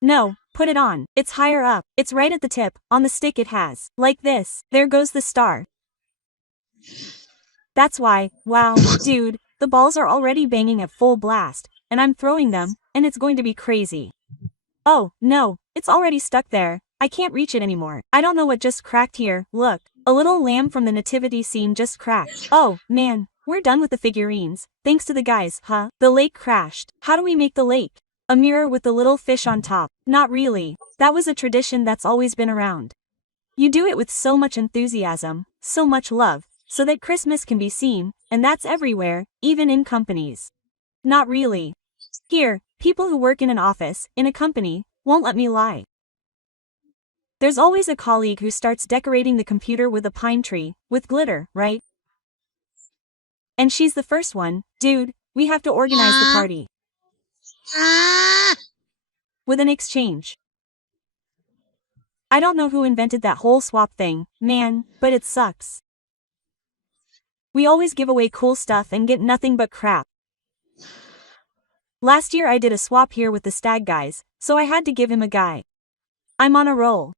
No, put it on. It's higher up. It's right at the tip, on the stick it has. Like this. There goes the star. That's why, wow, dude, the balls are already banging at full blast, and I'm throwing them, and it's going to be crazy. Oh, no, it's already stuck there. I can't reach it anymore. I don't know what just cracked here. Look, a little lamb from the nativity scene just cracked. Oh, man, we're done with the figurines. Thanks to the guys, huh? The lake crashed. How do we make the lake? A mirror with the little fish on top. Not really. That was a tradition that's always been around. You do it with so much enthusiasm, so much love, so that Christmas can be seen, and that's everywhere, even in companies. Not really. Here, people who work in an office, in a company, won't let me lie. There's always a colleague who starts decorating the computer with a pine tree, with glitter, right? And she's the first one. Dude, we have to organize the party. With an exchange. I don't know who invented that whole swap thing, man, but it sucks. We always give away cool stuff and get nothing but crap. Last year I did a swap here with the stag guys, so I had to give him a guy. I'm on a roll.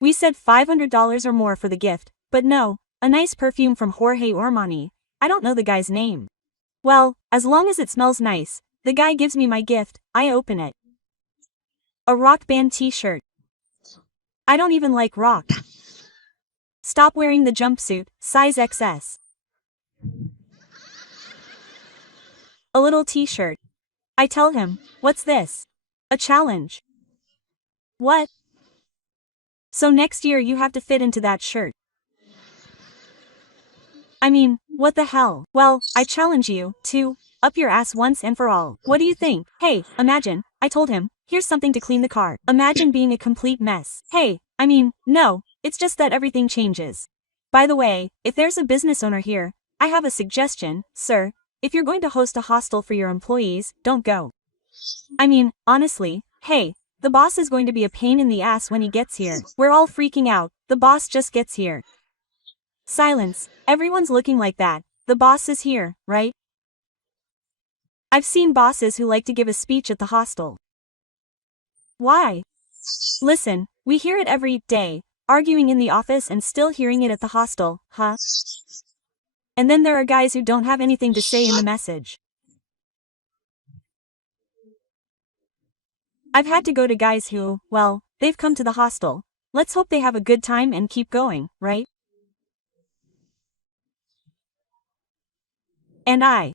We said $500 or more for the gift, but no, a nice perfume from Jorge Armani. I don't know the guy's name. Well, as long as it smells nice, the guy gives me my gift, I open it. A rock band t-shirt. I don't even like rock. Stop wearing the jumpsuit, size XS. A little t-shirt. I tell him, what's this? A challenge. What? So next year you have to fit into that shirt. I mean, what the hell? Well, I challenge you to up your ass once and for all. What do you think? Hey, imagine, I told him, here's something to clean the car. Imagine being a complete mess. Hey, I mean, no, it's just that everything changes. By the way, if there's a business owner here, I have a suggestion, sir. If you're going to host a hostel for your employees, don't go. I mean, honestly, hey, the boss is going to be a pain in the ass when he gets here. We're all freaking out, the boss just gets here. Silence, everyone's looking like that, the boss is here, right? I've seen bosses who like to give a speech at the hostel. Why? Listen, we hear it every day, arguing in the office and still hearing it at the hostel, huh? And then there are guys who don't have anything to say in the message. I've had to go to guys who, well, they've come to the hostel. Let's hope they have a good time and keep going, right? And I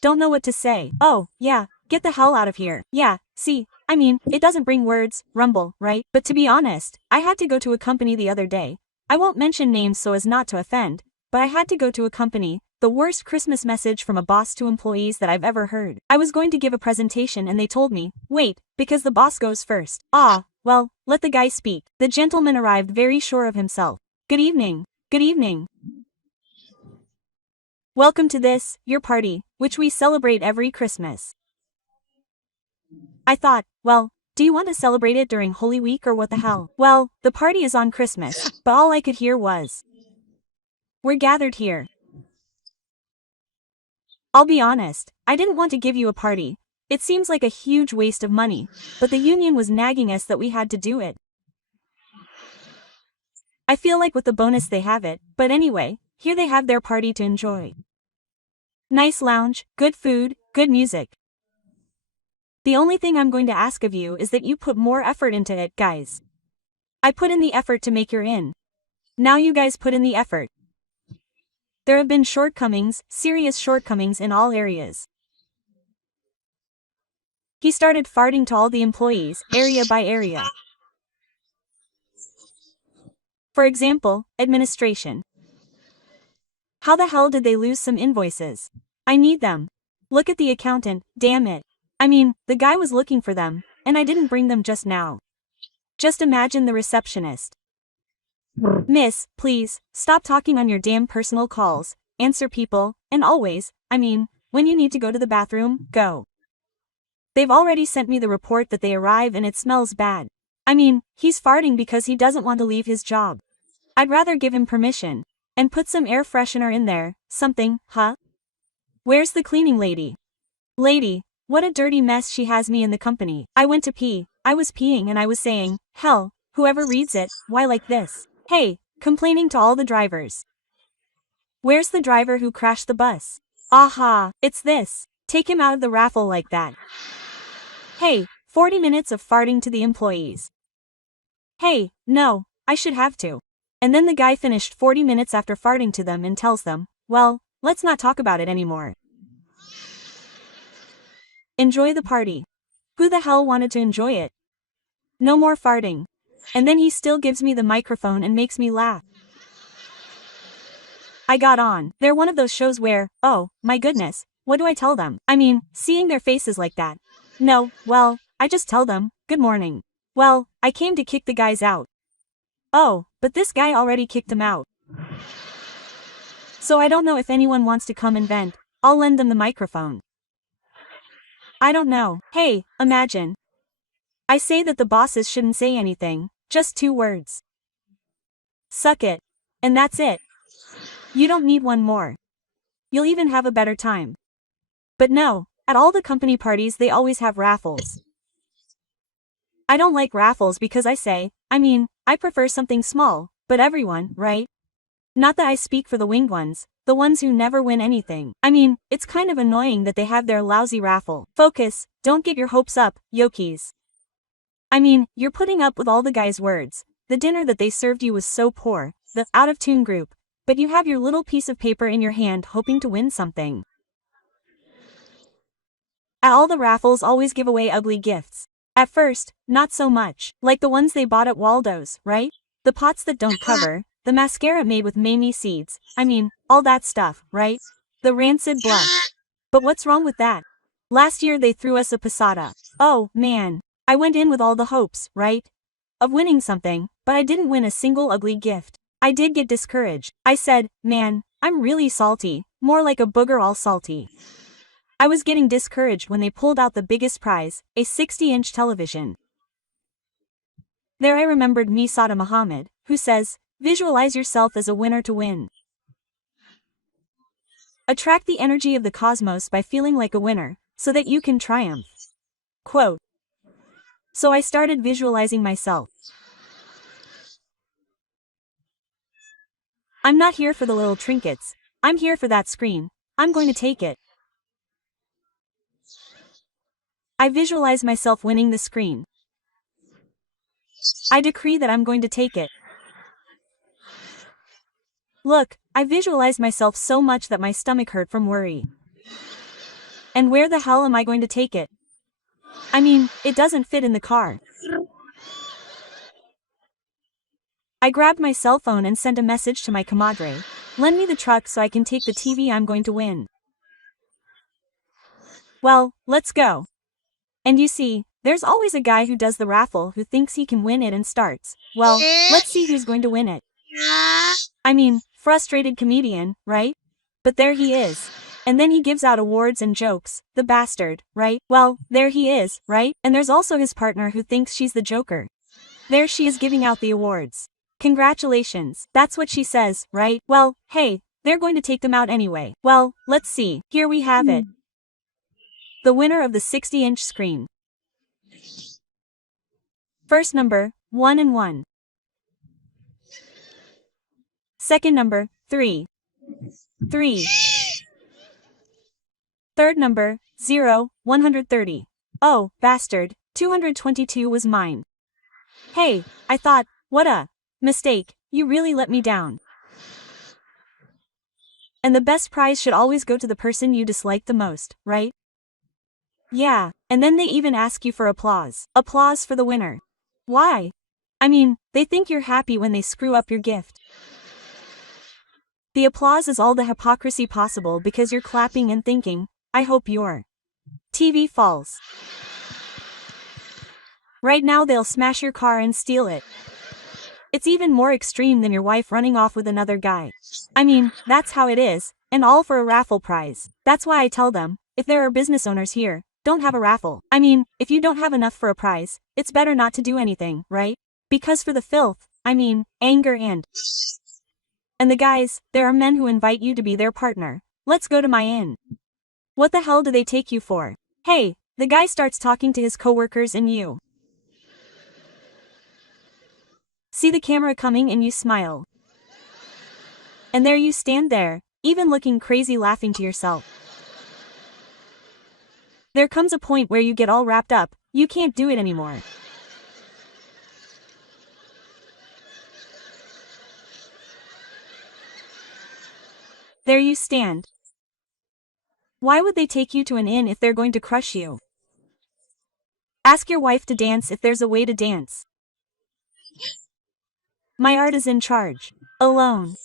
don't know what to say. Oh, yeah, get the hell out of here. Yeah, see, I mean, it doesn't bring words, rumble, right? But to be honest, I had to go to a company the other day. I won't mention names so as not to offend, but I had to go to a company. The worst Christmas message from a boss to employees that I've ever heard. I was going to give a presentation and they told me, wait, because the boss goes first. Ah, well, let the guy speak. The gentleman arrived very sure of himself. Good evening. Good evening. Welcome to this, your party, which we celebrate every Christmas. I thought, well, do you want to celebrate it during Holy Week or what the hell? Well, the party is on Christmas, but all I could hear was, we're gathered here. I'll be honest, I didn't want to give you a party. It seems like a huge waste of money, but the union was nagging us that we had to do it. I feel like with the bonus they have it, but anyway, here they have their party to enjoy. Nice lounge, good food, good music. The only thing I'm going to ask of you is that you put more effort into it, guys. I put in the effort to make you in. Now you guys put in the effort. There have been shortcomings, serious shortcomings in all areas. He started farting to all the employees, area by area. For example, administration. How the hell did they lose some invoices? I need them. Look at the accountant, damn it. I mean, the guy was looking for them, and I didn't bring them just now. Just imagine the receptionist. Miss, please, stop talking on your damn personal calls, answer people, and always, I mean, when you need to go to the bathroom, go. They've already sent me the report that they arrive and it smells bad. I mean, he's farting because he doesn't want to leave his job. I'd rather give him permission. And put some air freshener in there, something, huh? Where's the cleaning lady? Lady, what a dirty mess she has me in the company. I went to pee, I was peeing and I was saying, hell, whoever reads it, why like this? Hey, complaining to all the drivers. Where's the driver who crashed the bus? Aha, it's this. Take him out of the raffle like that. Hey, 40 minutes of farting to the employees. Hey, no, I should have to. And then the guy finished 40 minutes after farting to them and tells them, well, let's not talk about it anymore. Enjoy the party. Who the hell wanted to enjoy it? No more farting. And then he still gives me the microphone and makes me laugh. I got on. They're one of those shows where, oh, my goodness, what do I tell them? I mean, seeing their faces like that. No, well, I just tell them, good morning. Well, I came to kick the guys out. Oh, but this guy already kicked him out. So I don't know if anyone wants to come and vent. I'll lend them the microphone. I don't know. Hey, imagine. I say that the bosses shouldn't say anything, just 2 words. Suck it. And that's it. You don't need one more. You'll even have a better time. But no, at all the company parties they always have raffles. I don't like raffles because I prefer something small, but everyone, right? Not that I speak for the winged ones, the ones who never win anything. I mean, it's kind of annoying that they have their lousy raffle. Focus, don't get your hopes up, Yokis. I mean, you're putting up with all the guys' words. The dinner that they served you was so poor, the out-of-tune group, but you have your little piece of paper in your hand hoping to win something. At all the raffles always give away ugly gifts. At first, not so much, like the ones they bought at Waldo's, right? The pots that don't cover, the mascara made with mamey seeds, all that stuff, right? The rancid blush. But what's wrong with that? Last year they threw us a posada. Oh, man. I went in with all the hopes, right? Of winning something, but I didn't win a single ugly gift. I did get discouraged. I said, man, I'm really salty, more like a booger all salty. I was getting discouraged when they pulled out the biggest prize, a 60-inch television. There I remembered Misada Muhammad, who says, visualize yourself as a winner to win. Attract the energy of the cosmos by feeling like a winner, so that you can triumph. Quote. So I started visualizing myself. I'm not here for the little trinkets. I'm here for that screen. I'm going to take it. I visualize myself winning the screen. I decree that I'm going to take it. Look, I visualize myself so much that my stomach hurt from worry. And where the hell am I going to take it? I mean, it doesn't fit in the car. I grabbed my cell phone and sent a message to my comadre. Lend me the truck so I can take the TV I'm going to win. Well, let's go. And you see, there's always a guy who does the raffle who thinks he can win it and starts. Well, let's see who's going to win it. I mean, frustrated comedian, right? But there he is. And then he gives out awards and jokes, the bastard, right? Well, there he is, right? And there's also his partner who thinks she's the joker. There she is giving out the awards. Congratulations, that's what she says, right? Well, hey, they're going to take them out anyway. Well, let's see, here we have it. The winner of the 60-inch screen. First number, 1 and 1. Second number, 3. 3. Third number, 0, 130. Oh, bastard, 222 was mine. Hey, I thought, what a mistake, you really let me down. And the best prize should always go to the person you dislike the most, right? Yeah, and then they even ask you for applause. Applause for the winner. Why? I mean, they think you're happy when they screw up your gift. The applause is all the hypocrisy possible because you're clapping and thinking, I hope your TV falls. Right now they'll smash your car and steal it. It's even more extreme than your wife running off with another guy. I mean, that's how it is, and all for a raffle prize. That's why I tell them, if there are business owners here, don't have a raffle. I mean, if you don't have enough for a prize, it's better not to do anything, right? Because for the filth, I mean, anger and the guys, there are men who invite you to be their partner. Let's go to my inn. What the hell do they take you for? Hey, the guy starts talking to his coworkers and you see the camera coming and you smile. And there you stand there, even looking crazy laughing to yourself. There comes a point where you get all wrapped up, you can't do it anymore. There you stand. Why would they take you to an inn if they're going to crush you? Ask your wife to dance if there's a way to dance. My art is in charge. Alone.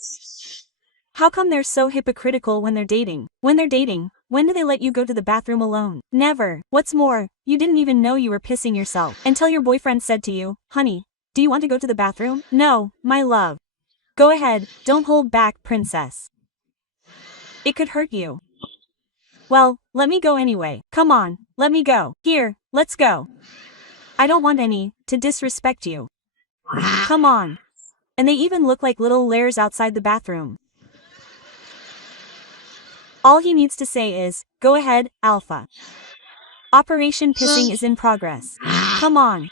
How come they're so hypocritical when they're dating? When they're dating, when do they let you go to the bathroom alone? Never. What's more, you didn't even know you were pissing yourself until your boyfriend said to you, honey, do you want to go to the bathroom? No, my love. Go ahead, don't hold back, princess. It could hurt you. Well, let me go anyway. Come on, let me go. Here, let's go. I don't want any to disrespect you. Come on. And they even look like little lairs outside the bathroom. All he needs to say is, go ahead, Alpha. Operation Pissing is in progress. Come on.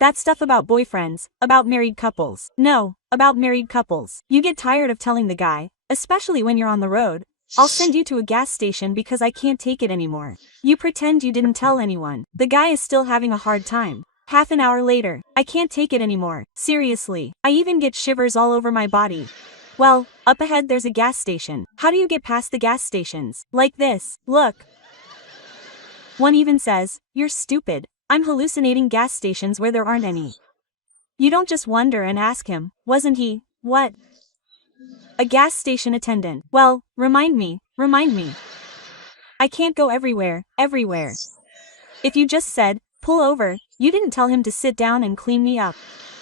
That stuff about boyfriends, about married couples. No, about married couples. You get tired of telling the guy, especially when you're on the road, I'll send you to a gas station because I can't take it anymore. You pretend you didn't tell anyone. The guy is still having a hard time. Half an hour later, I can't take it anymore. Seriously, I even get shivers all over my body. Well, up ahead there's a gas station. How do you get past the gas stations? Like this, look. One even says, you're stupid. I'm hallucinating gas stations where there aren't any. You don't just wonder and ask him, wasn't he, what? A gas station attendant. Well, remind me. I can't go everywhere. If you just said, pull over, you didn't tell him to sit down and clean me up.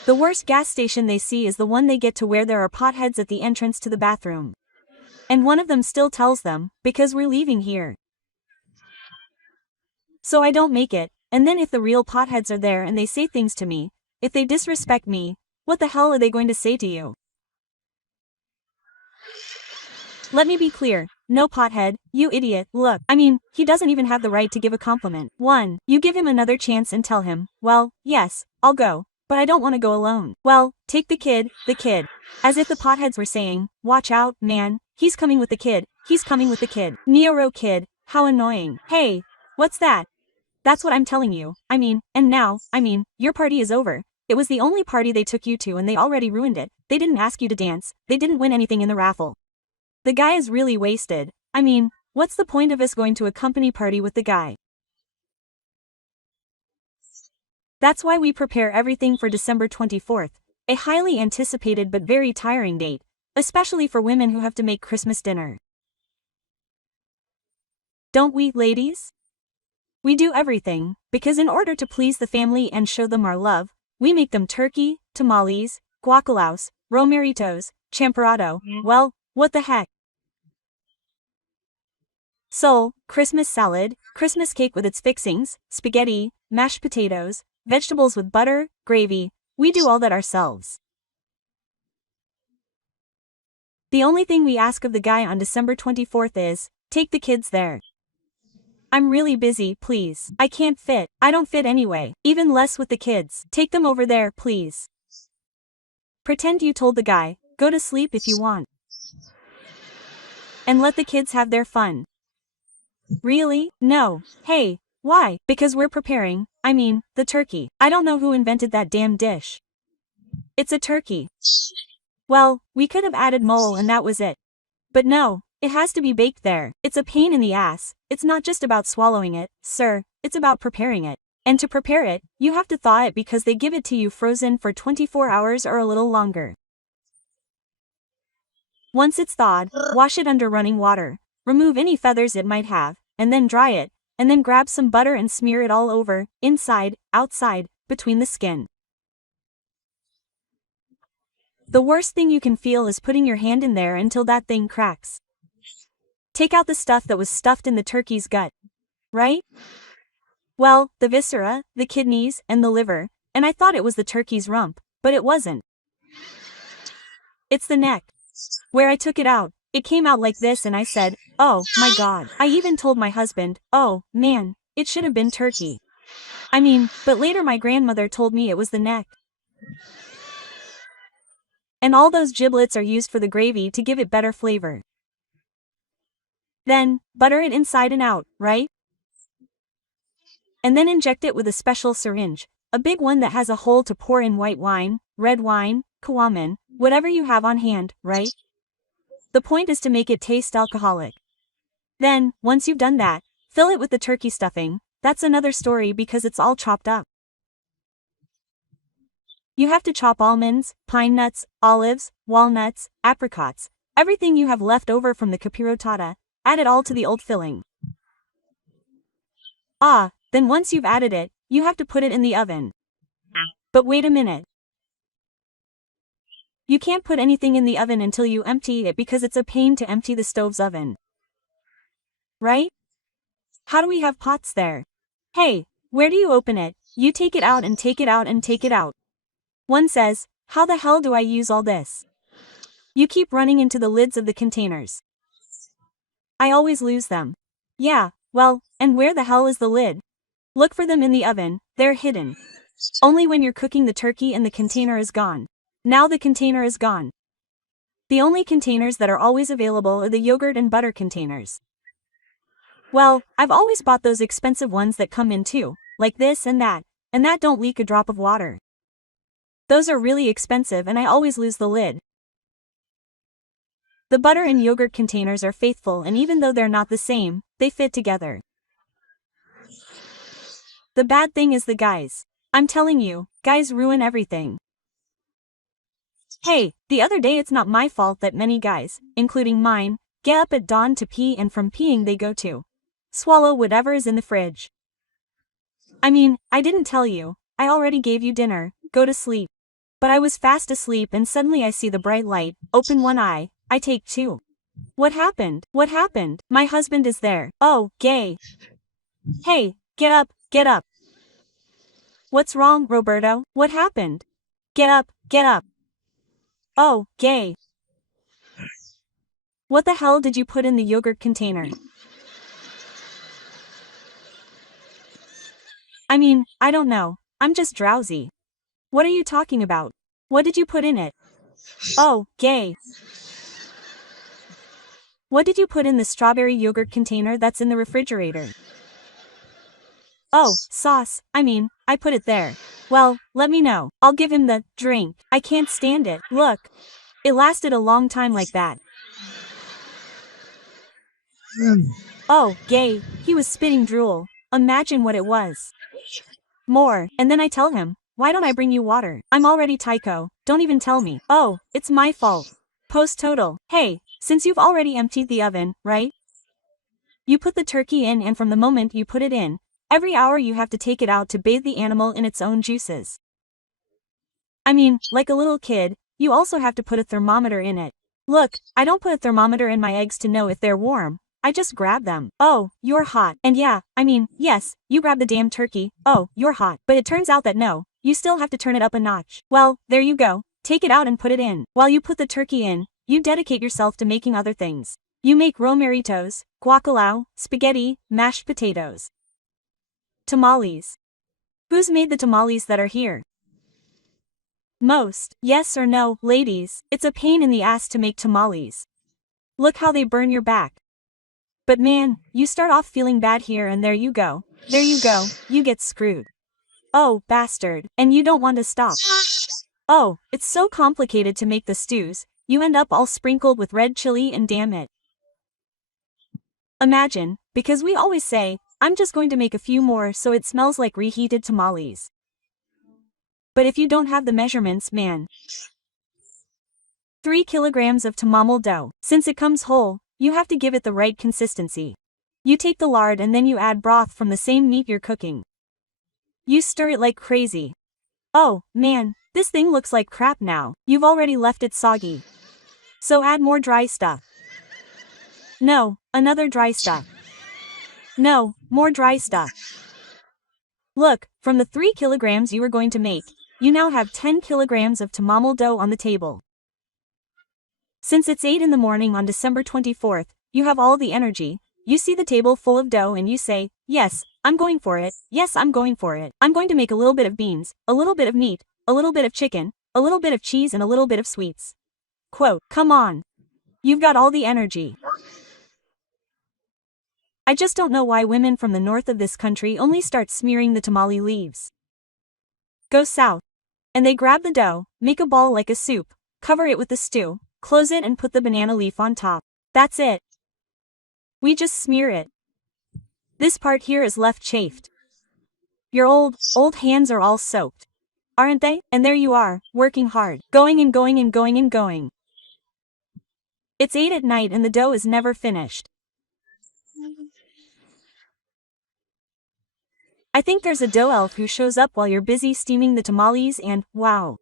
The worst gas station they see is the one they get to where there are potheads at the entrance to the bathroom. And one of them still tells them, because we're leaving here. So I don't make it, and then if the real potheads are there and they say things to me, if they disrespect me, what the hell are they going to say to you? Let me be clear. No pothead, you idiot, look. I mean, he doesn't even have the right to give a compliment. 1. You give him another chance and tell him, well, yes, I'll go, but I don't want to go alone. Well, take the kid. As if the potheads were saying, watch out, man, he's coming with the kid, he's coming with the kid. Neo kid, how annoying. Hey, what's that? That's what I'm telling you. I mean, and now, your party is over. It was the only party they took you to and they already ruined it. They didn't ask you to dance, they didn't win anything in the raffle. The guy is really wasted. I mean, what's the point of us going to a company party with the guy? That's why we prepare everything for December 24th, a highly anticipated but very tiring date, especially for women who have to make Christmas dinner. Don't we, ladies? We do everything, because in order to please the family and show them our love, we make them turkey, tamales, guacalaos, romeritos, champorado, well, what the heck? Sole, Christmas salad, Christmas cake with its fixings, spaghetti, mashed potatoes, vegetables with butter, gravy, we do all that ourselves. The only thing we ask of the guy on December 24th is, take the kids there. I'm really busy, please. I can't fit. I don't fit anyway. Even less with the kids. Take them over there, please. Pretend you told the guy, go to sleep if you want. And let the kids have their fun. Really? No. Hey, why? Because we're preparing, the turkey. I don't know who invented that damn dish. It's a turkey. Well, we could have added mole and that was it. But no, it has to be baked there. It's a pain in the ass. It's not just about swallowing it, sir, it's about preparing it. And to prepare it, you have to thaw it because they give it to you frozen for 24 hours or a little longer. Once it's thawed, wash it under running water, remove any feathers it might have, and then dry it, and then grab some butter and smear it all over, inside, outside, between the skin. The worst thing you can feel is putting your hand in there until that thing cracks. Take out the stuff that was stuffed in the turkey's gut. Right? Well, the viscera, the kidneys, and the liver, and I thought it was the turkey's rump, but it wasn't. It's the neck. Where I took it out, it came out like this and I said, oh, my God. I even told my husband, oh, man, it should have been turkey. But later my grandmother told me it was the neck. And all those giblets are used for the gravy to give it better flavor. Then, butter it inside and out, right? And then inject it with a special syringe, a big one that has a hole to pour in white wine, red wine, Kawaman, whatever you have on hand, right? The point is to make it taste alcoholic. Then, once you've done that, fill it with the turkey stuffing. That's another story because it's all chopped up. You have to chop almonds, pine nuts, olives, walnuts, apricots, everything you have left over from the capirotada, add it all to the old filling. Then once you've added it, you have to put it in the oven. But wait a minute. You can't put anything in the oven until you empty it because it's a pain to empty the stove's oven. Right? How do we have pots there? Hey, where do you open it? You take it out and take it out and take it out. One says, how the hell do I use all this? You keep running into the lids of the containers. I always lose them. Yeah, well, and where the hell is the lid? Look for them in the oven, they're hidden. Only when you're cooking the turkey and the container is gone. Now the container is gone. The only containers that are always available are the yogurt and butter containers. Well, I've always bought those expensive ones that come in two, like this and that don't leak a drop of water. Those are really expensive and I always lose the lid. The butter and yogurt containers are faithful and even though they're not the same, they fit together. The bad thing is the guys. I'm telling you, guys ruin everything. Hey, the other day it's not my fault that many guys, including mine, get up at dawn to pee and from peeing they go to swallow whatever is in the fridge. I didn't tell you, I already gave you dinner, go to sleep. But I was fast asleep and suddenly I see the bright light, open one eye, I take two. What happened? What happened? My husband is there. Oh, gay. Hey, get up, get up. What's wrong, Roberto? What happened? Get up, get up. Oh, gay. What the hell did you put in the yogurt container? I mean, I don't know. I'm just drowsy. What are you talking about? What did you put in it? Oh, gay. What did you put in the strawberry yogurt container that's in the refrigerator? Oh, sauce. I mean, I put it there. Well, let me know. I'll give him the drink. I can't stand it. Look. It lasted a long time like that. Oh, gay. He was spitting drool. Imagine what it was. More. And then I tell him, why don't I bring you water? I'm already Tycho. Don't even tell me. Oh, it's my fault. Post total. Hey, since you've already emptied the oven, right? You put the turkey in, and from the moment you put it in, every hour you have to take it out to bathe the animal in its own juices. I mean, like a little kid, you also have to put a thermometer in it. Look, I don't put a thermometer in my eggs to know if they're warm. I just grab them. Oh, you're hot. And yeah, I mean, yes, you grab the damn turkey. Oh, you're hot. But it turns out that no, you still have to turn it up a notch. Well, there you go. Take it out and put it in. While you put the turkey in, you dedicate yourself to making other things. You make romeritos, guacalao, spaghetti, mashed potatoes. Tamales. Who's made the tamales that are here? Most. Yes or no, ladies, it's a pain in the ass to make tamales. Look how they burn your back. But man, you start off feeling bad here and there you go. There you go, you get screwed. Oh, bastard. And you don't want to stop. Oh, it's so complicated to make the stews, you end up all sprinkled with red chili and damn it. Imagine, because we always say, I'm just going to make a few more so it smells like reheated tamales. But if you don't have the measurements, man. 3 kilograms of tamal dough. Since it comes whole, you have to give it the right consistency. You take the lard and then you add broth from the same meat you're cooking. You stir it like crazy. Oh, man, this thing looks like crap now. You've already left it soggy. So add more dry stuff. No, another dry stuff. No, more dry stuff. Look, from the 3 kilograms you were going to make, you now have 10 kilograms of tamal dough on the table. Since it's 8 in the morning on December 24th, you have all the energy. You see the table full of dough and you say, yes, I'm going for it. Yes, I'm going for it. I'm going to make a little bit of beans, a little bit of meat, a little bit of chicken, a little bit of cheese and a little bit of sweets. Quote, come on. You've got all the energy. I just don't know why women from the north of this country only start smearing the tamale leaves. Go south. And they grab the dough, make a ball like a soup, cover it with the stew, close it and put the banana leaf on top. That's it. We just smear it. This part here is left chafed. Your old hands are all soaked. Aren't they? And there you are, working hard, going and going and going and going. It's 8 at night and the dough is never finished. I think there's a dough elf who shows up while you're busy steaming the tamales and, wow.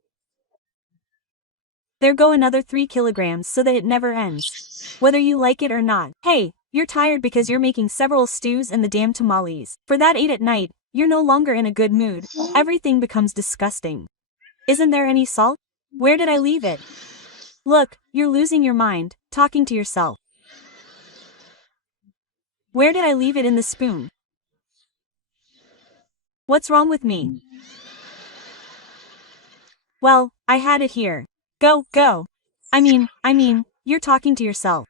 There go another 3 kilograms so that it never ends. Whether you like it or not. Hey, you're tired because you're making several stews and the damn tamales. For that 8 at night, you're no longer in a good mood. Everything becomes disgusting. Isn't there any salt? Where did I leave it? Look, you're losing your mind, talking to yourself. Where did I leave it in the spoon? What's wrong with me? Well, I had it here. Go. I mean, you're talking to yourself.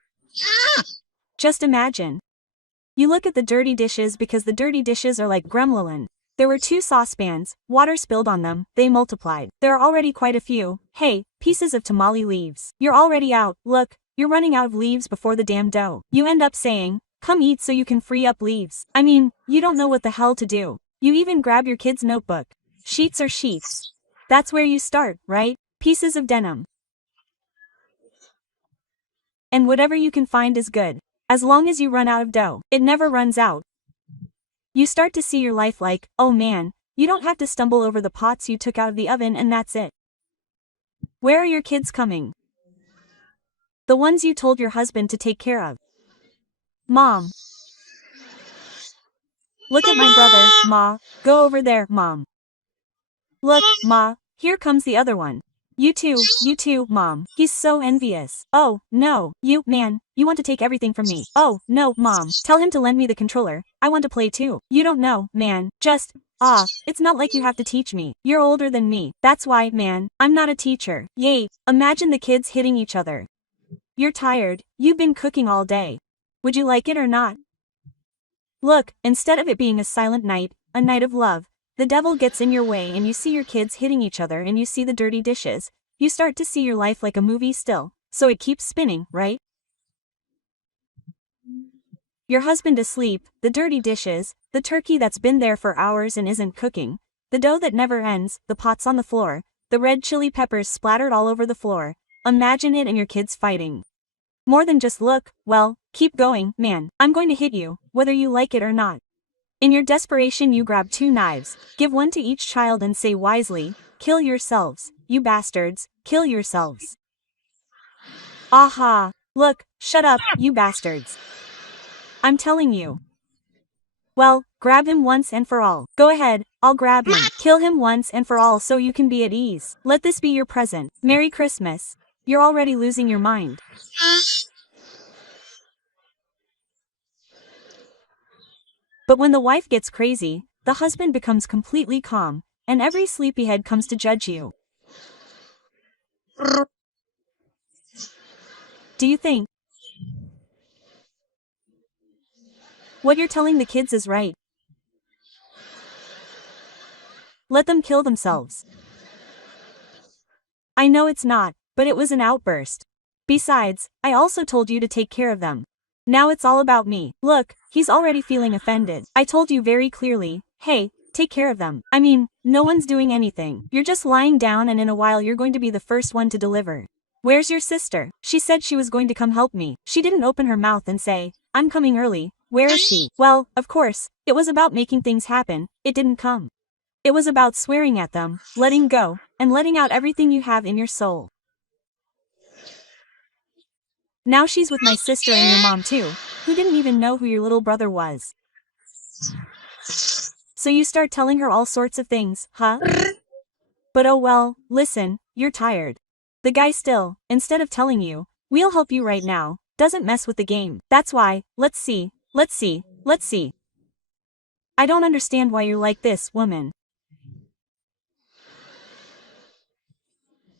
Just imagine. You look at the dirty dishes because the dirty dishes are like gremlin. There were 2 saucepans, water spilled on them, they multiplied. There are already quite a few, hey, pieces of tamale leaves. You're already out, look, you're running out of leaves before the damn dough. You end up saying, come eat so you can free up leaves. I mean, you don't know what the hell to do. You even grab your kid's notebook. Sheets are sheets. That's where you start, right? Pieces of denim. And whatever you can find is good. As long as you run out of dough, it never runs out. You start to see your life like, oh man, you don't have to stumble over the pots you took out of the oven and that's it. Where are your kids coming? The ones you told your husband to take care of. Mom. Look at my brother, Ma. Go over there, Mom. Look, Ma, here comes the other one. You too, Mom. He's so envious. Oh, no, man, you want to take everything from me. Oh, no, Mom. Tell him to lend me the controller. I want to play too. You don't know, man. It's not like you have to teach me. You're older than me. That's why, man, I'm not a teacher. Yay. Imagine the kids hitting each other. You're tired. You've been cooking all day. Would you like it or not? Look, instead of it being a silent night, a night of love, the devil gets in your way and you see your kids hitting each other and you see the dirty dishes. You start to see your life like a movie still, so it keeps spinning, right? Your husband asleep, the dirty dishes, the turkey that's been there for hours and isn't cooking, the dough that never ends, the pots on the floor, the red chili peppers splattered all over the floor. Imagine it and your kids fighting. More than just look, well, keep going, man, I'm going to hit you, whether you like it or not. In your desperation you grab 2 knives, give one to each child and say wisely, kill yourselves, you bastards, kill yourselves. Aha! Look, shut up, you bastards. I'm telling you. Well, grab him once and for all. Go ahead, I'll grab him. Kill him once and for all so you can be at ease. Let this be your present. Merry Christmas. You're already losing your mind. But when the wife gets crazy, the husband becomes completely calm, and every sleepyhead comes to judge you. Do you think what you're telling the kids is right? Let them kill themselves. I know it's not, but it was an outburst. Besides, I also told you to take care of them. Now it's all about me. Look, he's already feeling offended. I told you very clearly, hey, take care of them. I mean, no one's doing anything. You're just lying down and in a while you're going to be the first one to deliver. Where's your sister? She said she was going to come help me. She didn't open her mouth and say, I'm coming early. Where is she? Well, of course, it was about making things happen. It didn't come. It was about swearing at them, letting go, and letting out everything you have in your soul. Now she's with my sister and your mom too, who didn't even know who your little brother was. So you start telling her all sorts of things, huh? But oh well, listen, you're tired. The guy still, instead of telling you, we'll help you right now, doesn't mess with the game. That's why, let's see. I don't understand why you're like this, woman.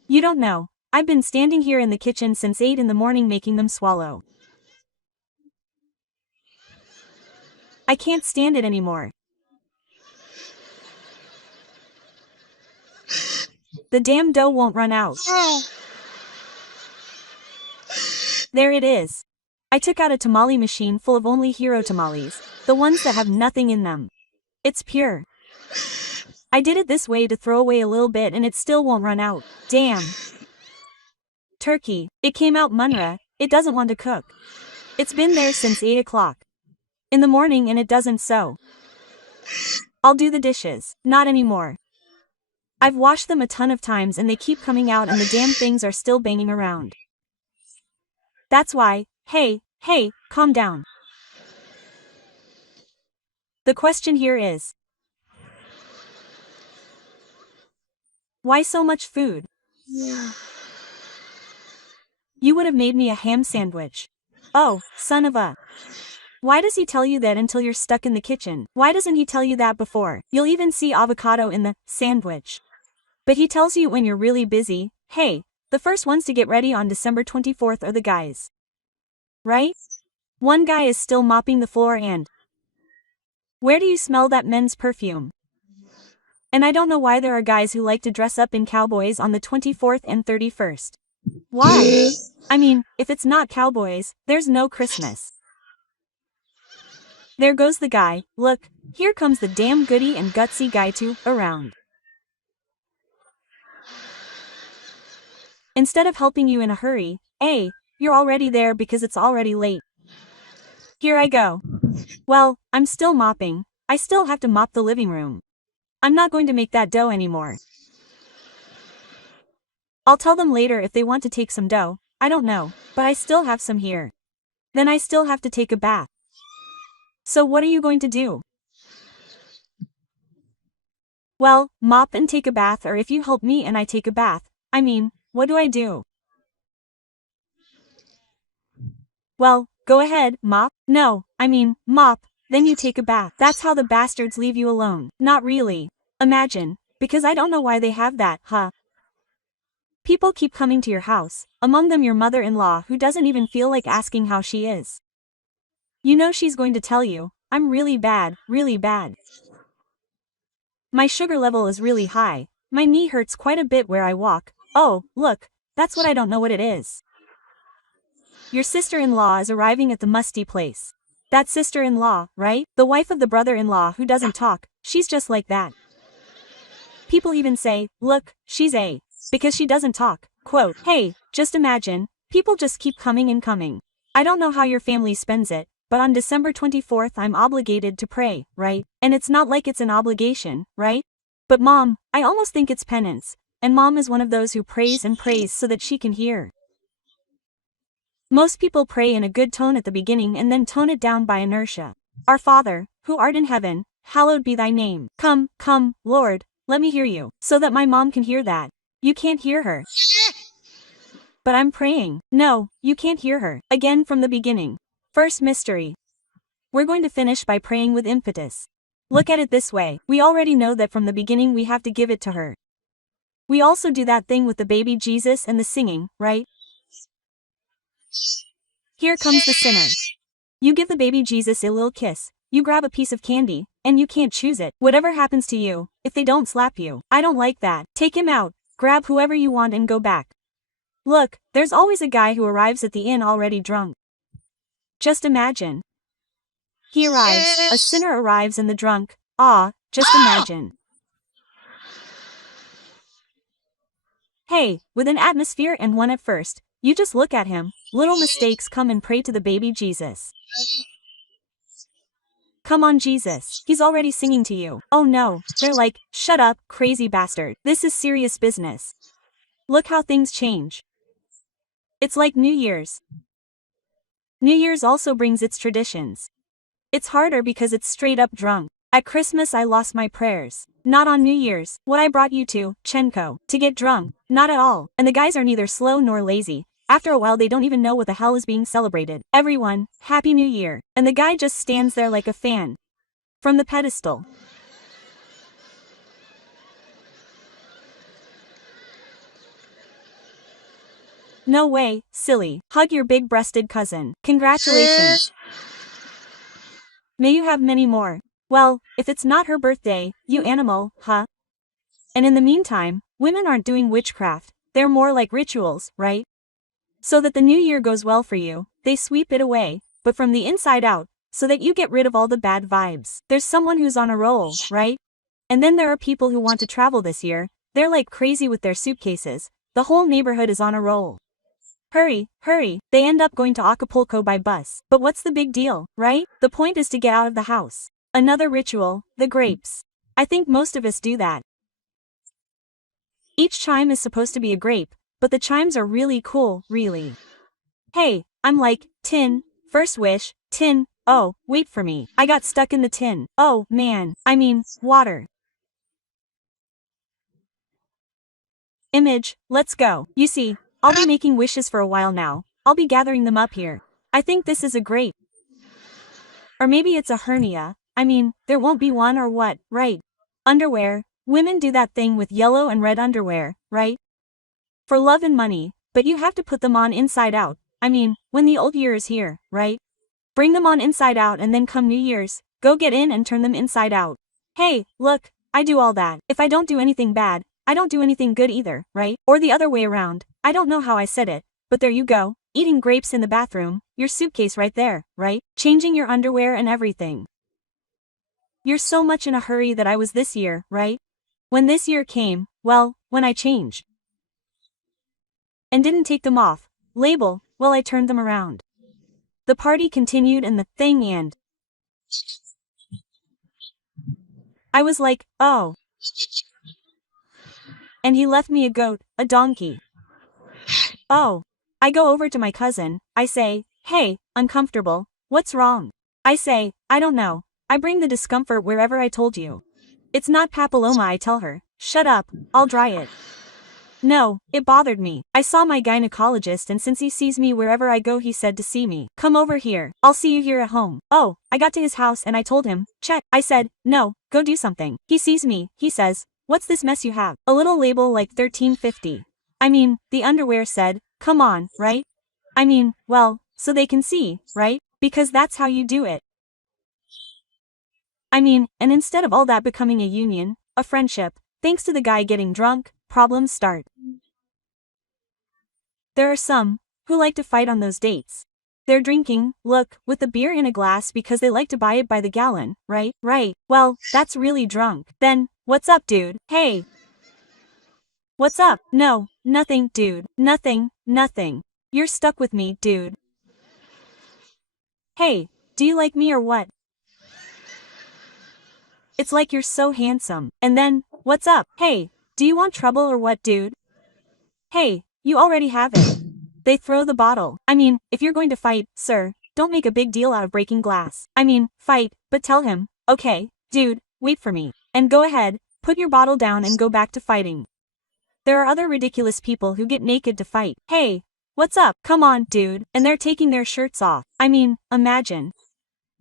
You don't know. I've been standing here in the kitchen since 8 in the morning making them swallow. I can't stand it anymore. The damn dough won't run out. There it is. I took out a tamale machine full of only hero tamales, the ones that have nothing in them. It's pure. I did it this way to throw away a little bit and it still won't run out. Damn. Turkey, it came out Munra, it doesn't want to cook. It's been there since 8 o'clock in the morning and it doesn't so. I'll do the dishes, not anymore. I've washed them a ton of times and they keep coming out and the damn things are still banging around. That's why, hey, calm down. The question here is, why so much food? You would have made me a ham sandwich. Oh, son of a. Why does he tell you that until you're stuck in the kitchen? Why doesn't he tell you that before? You'll even see avocado in the sandwich. But he tells you when you're really busy, hey, the first ones to get ready on December 24th are the guys. Right? One guy is still mopping the floor and where do you smell that men's perfume? And I don't know why there are guys who like to dress up in cowboys on the 24th and 31st. Why? I mean, if it's not cowboys, there's no Christmas. There goes the guy, look, here comes the damn goody and gutsy guy too, around. Instead of helping you in a hurry, you're already there because it's already late. Here I go. Well, I'm still mopping. I still have to mop the living room. I'm not going to make that dough anymore. I'll tell them later if they want to take some dough, I don't know, but I still have some here. Then I still have to take a bath. So what are you going to do? Well, mop and take a bath, or if you help me and I take a bath, I mean, what do I do? Well, go ahead, mop. No, I mean, mop, then you take a bath. That's how the bastards leave you alone. Not really. Imagine, because I don't know why they have that, huh? People keep coming to your house, among them your mother-in-law who doesn't even feel like asking how she is. You know she's going to tell you, I'm really bad, really bad. My sugar level is really high, my knee hurts quite a bit where I walk. Oh, look, that's what I don't know what it is. Your sister-in-law is arriving at the musty place. That sister-in-law, right? The wife of the brother-in-law who doesn't talk, she's just like that. People even say, look, she's a, because she doesn't talk. Quote, hey, just imagine, people just keep coming and coming. I don't know how your family spends it, but on December 24th I'm obligated to pray, right? And it's not like it's an obligation, right? But mom, I almost think it's penance, and mom is one of those who prays and prays so that she can hear. Most people pray in a good tone at the beginning and then tone it down by inertia. Our Father, who art in heaven, hallowed be thy name. Come, come, Lord, let me hear you, so that my mom can hear that. You can't hear her. But I'm praying. No, you can't hear her. Again from the beginning. First mystery. We're going to finish by praying with impetus. Look at it this way, we already know that from the beginning we have to give it to her. We also do that thing with the baby Jesus and the singing, right? Here comes the sinner. You give the baby Jesus a little kiss, you grab a piece of candy, and you can't choose it. Whatever happens to you, if they don't slap you, I don't like that. Take him out, grab whoever you want and go back. Look, there's always a guy who arrives at the inn already drunk. Just imagine. He arrives, a sinner arrives and the drunk, just imagine. Hey, with an atmosphere and one at first, you just look at him, little mistakes come and pray to the baby Jesus. Come on Jesus, he's already singing to you. Oh no, they're like, shut up, crazy bastard. This is serious business. Look how things change. It's like New Year's. New Year's also brings its traditions. It's harder because it's straight up drunk. At Christmas I lost my prayers. Not on New Year's, what I brought you to, Chenko, to get drunk, not at all. And the guys are neither slow nor lazy. After a while they don't even know what the hell is being celebrated. Everyone, Happy New Year. And the guy just stands there like a fan. From the pedestal. No way, silly. Hug your big-breasted cousin. Congratulations. May you have many more. Well, if it's not her birthday, you animal, huh? And in the meantime, women aren't doing witchcraft, they're more like rituals, right? So that the new year goes well for you, they sweep it away, but from the inside out, so that you get rid of all the bad vibes. There's someone who's on a roll, right? And then there are people who want to travel this year, they're like crazy with their suitcases, the whole neighborhood is on a roll. Hurry, hurry, they end up going to Acapulco by bus. But what's the big deal, right? The point is to get out of the house. Another ritual, the grapes. I think most of us do that. Each chime is supposed to be a grape, but the chimes are really cool, really. Hey, I'm like, tin, first wish, tin, oh, wait for me. I got stuck in the tin. Oh, man, I mean, water. Image, let's go. You see, I'll be making wishes for a while now. I'll be gathering them up here. I think this is a grape. Or maybe it's a hernia. I mean, there won't be one or what, right? Underwear. Women do that thing with yellow and red underwear, right? For love and money, but you have to put them on inside out. I mean, when the old year is here, right? Bring them on inside out and then come New Year's, go get in and turn them inside out. Hey, look, I do all that. If I don't do anything bad, I don't do anything good either, right? Or the other way around. I don't know how I said it, but there you go. Eating grapes in the bathroom, your suitcase right there, right? Changing your underwear and everything. You're so much in a hurry that I was this year, right? When this year came, well, when I changed. And didn't take them off. Label, well I turned them around. The party continued and the thing and I was like, oh. And he left me a goat, a donkey. Oh. I go over to my cousin, I say, hey, uncomfortable, what's wrong? I say, I don't know, I bring the discomfort wherever I told you. It's not papilloma I tell her, shut up, I'll dry it. No, it bothered me. I saw my gynecologist and since he sees me wherever I go he said to see me. Come over here. I'll see you here at home. Oh, I got to his house and I told him, check. I said, no, go do something. He sees me, he says, what's this mess you have? A little label like 1350. I mean, the underwear said, come on, right? I mean, well, so they can see, right? Because that's how you do it. I mean, and instead of all that becoming a union, a friendship, thanks to the guy getting drunk, problems start. There are some who like to fight on those dates. They're drinking, look, with the beer in a glass because they like to buy it by the gallon, right? Right. Well, that's really drunk. Then, what's up, dude? Hey. What's up? No, nothing, dude. Nothing, nothing. You're stuck with me, dude. Hey, do you like me or what? It's like you're so handsome. And then, what's up? Hey, do you want trouble or what, dude? Hey, you already have it. They throw the bottle. I mean, if you're going to fight, sir, don't make a big deal out of breaking glass. I mean, fight, but tell him, okay, dude, wait for me. And go ahead, put your bottle down and go back to fighting. There are other ridiculous people who get naked to fight. Hey, what's up? Come on, dude. And they're taking their shirts off. I mean, imagine.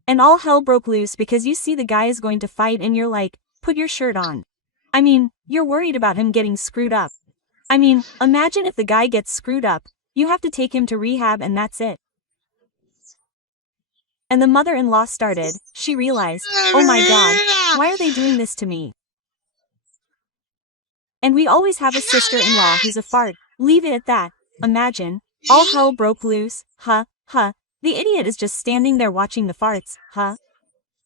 And all hell broke loose because you see the guy is going to fight and you're like, put your shirt on. I mean, you're worried about him getting screwed up. I mean, imagine if the guy gets screwed up, you have to take him to rehab and that's it. And the mother-in-law started, she realized, oh my god, why are they doing this to me? And we always have a sister-in-law who's a fart. Leave it at that. Imagine, all hell broke loose, huh, huh. The idiot is just standing there watching the farts, huh?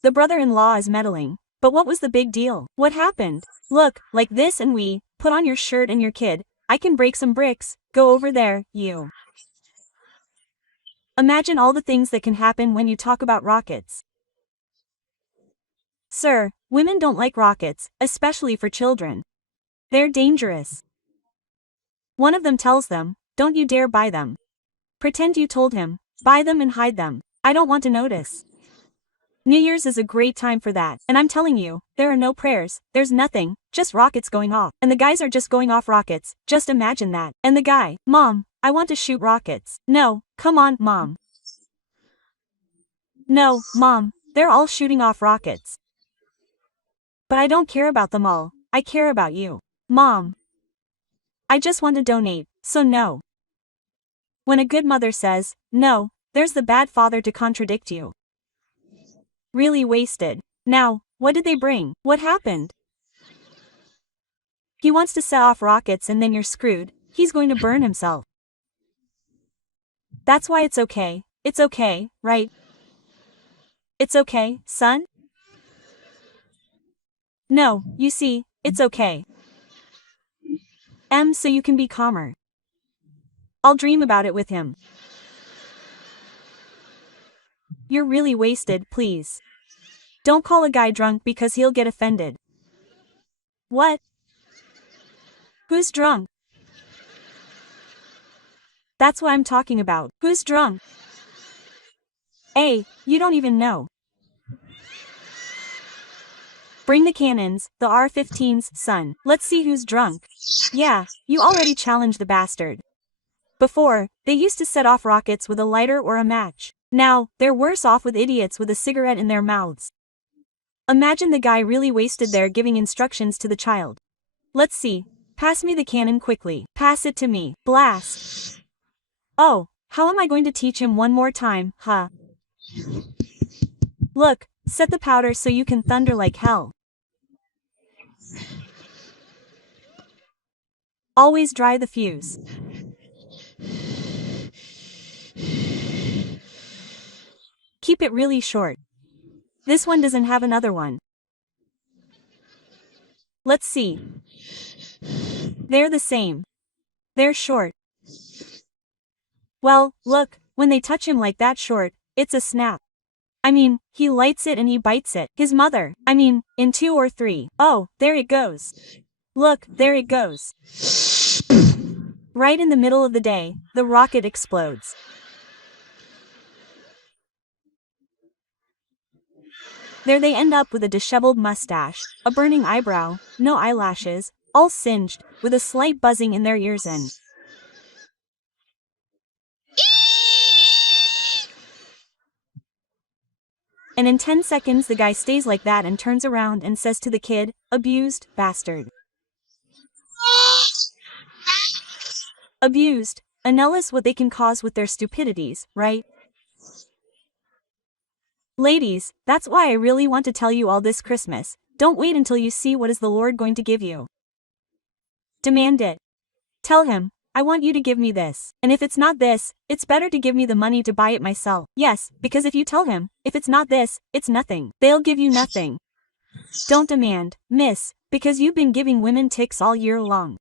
The brother-in-law is meddling. But what was the big deal? What happened? Look, like this and we, put on your shirt and your kid, I can break some bricks, go over there, you. Imagine all the things that can happen when you talk about rockets. Sir, women don't like rockets, especially for children. They're dangerous. One of them tells them, don't you dare buy them. Pretend you told him, buy them and hide them. I don't want to notice. New Year's is a great time for that, and I'm telling you, there are no prayers, there's nothing, just rockets going off. And the guys are just going off rockets, just imagine that. And the guy, Mom, I want to shoot rockets. No, come on, Mom. No, Mom, they're all shooting off rockets. But I don't care about them all, I care about you. Mom. I just want to donate, so no. When a good mother says, no, there's the bad father to contradict you. Really wasted. Now, what did they bring? What happened? He wants to set off rockets and then you're screwed, he's going to burn himself. That's why it's okay, right? It's okay, son? No, you see, it's okay. So you can be calmer. I'll dream about it with him. You're really wasted, please. Don't call a guy drunk because he'll get offended. What? Who's drunk? That's what I'm talking about. Who's drunk? Hey, you don't even know. Bring the cannons, the R-15s, son. Let's see who's drunk. Yeah, you already challenged the bastard. Before, they used to set off rockets with a lighter or a match. Now, they're worse off with idiots with a cigarette in their mouths. Imagine the guy really wasted there giving instructions to the child. Let's see. Pass me the cannon quickly. Pass it to me. Blast. Oh, how am I going to teach him one more time, huh? Look, set the powder so you can thunder like hell. Always dry the fuse. Keep it really short. This one doesn't have another one. Let's see. They're the same. They're short. Well, look, when they touch him like that short, it's a snap. I mean, he lights it and he bites it. His mother, in 2 or 3. Oh, there it goes. Look, there it goes. Right in the middle of the day, the rocket explodes. There they end up with a disheveled mustache, a burning eyebrow, no eyelashes, all singed, with a slight buzzing in their ears and in 10 seconds the guy stays like that and turns around and says to the kid, "Abused, bastard." Abused. Analyze what they can cause with their stupidities, right? Ladies, that's why I really want to tell you all this Christmas. Don't wait until you see what is the Lord going to give you. Demand it. Tell him, "I want you to give me this. And if it's not this, it's better to give me the money to buy it myself." Yes, because if you tell him, if it's not this, it's nothing. They'll give you nothing. Don't demand, miss, because you've been giving women ticks all year long.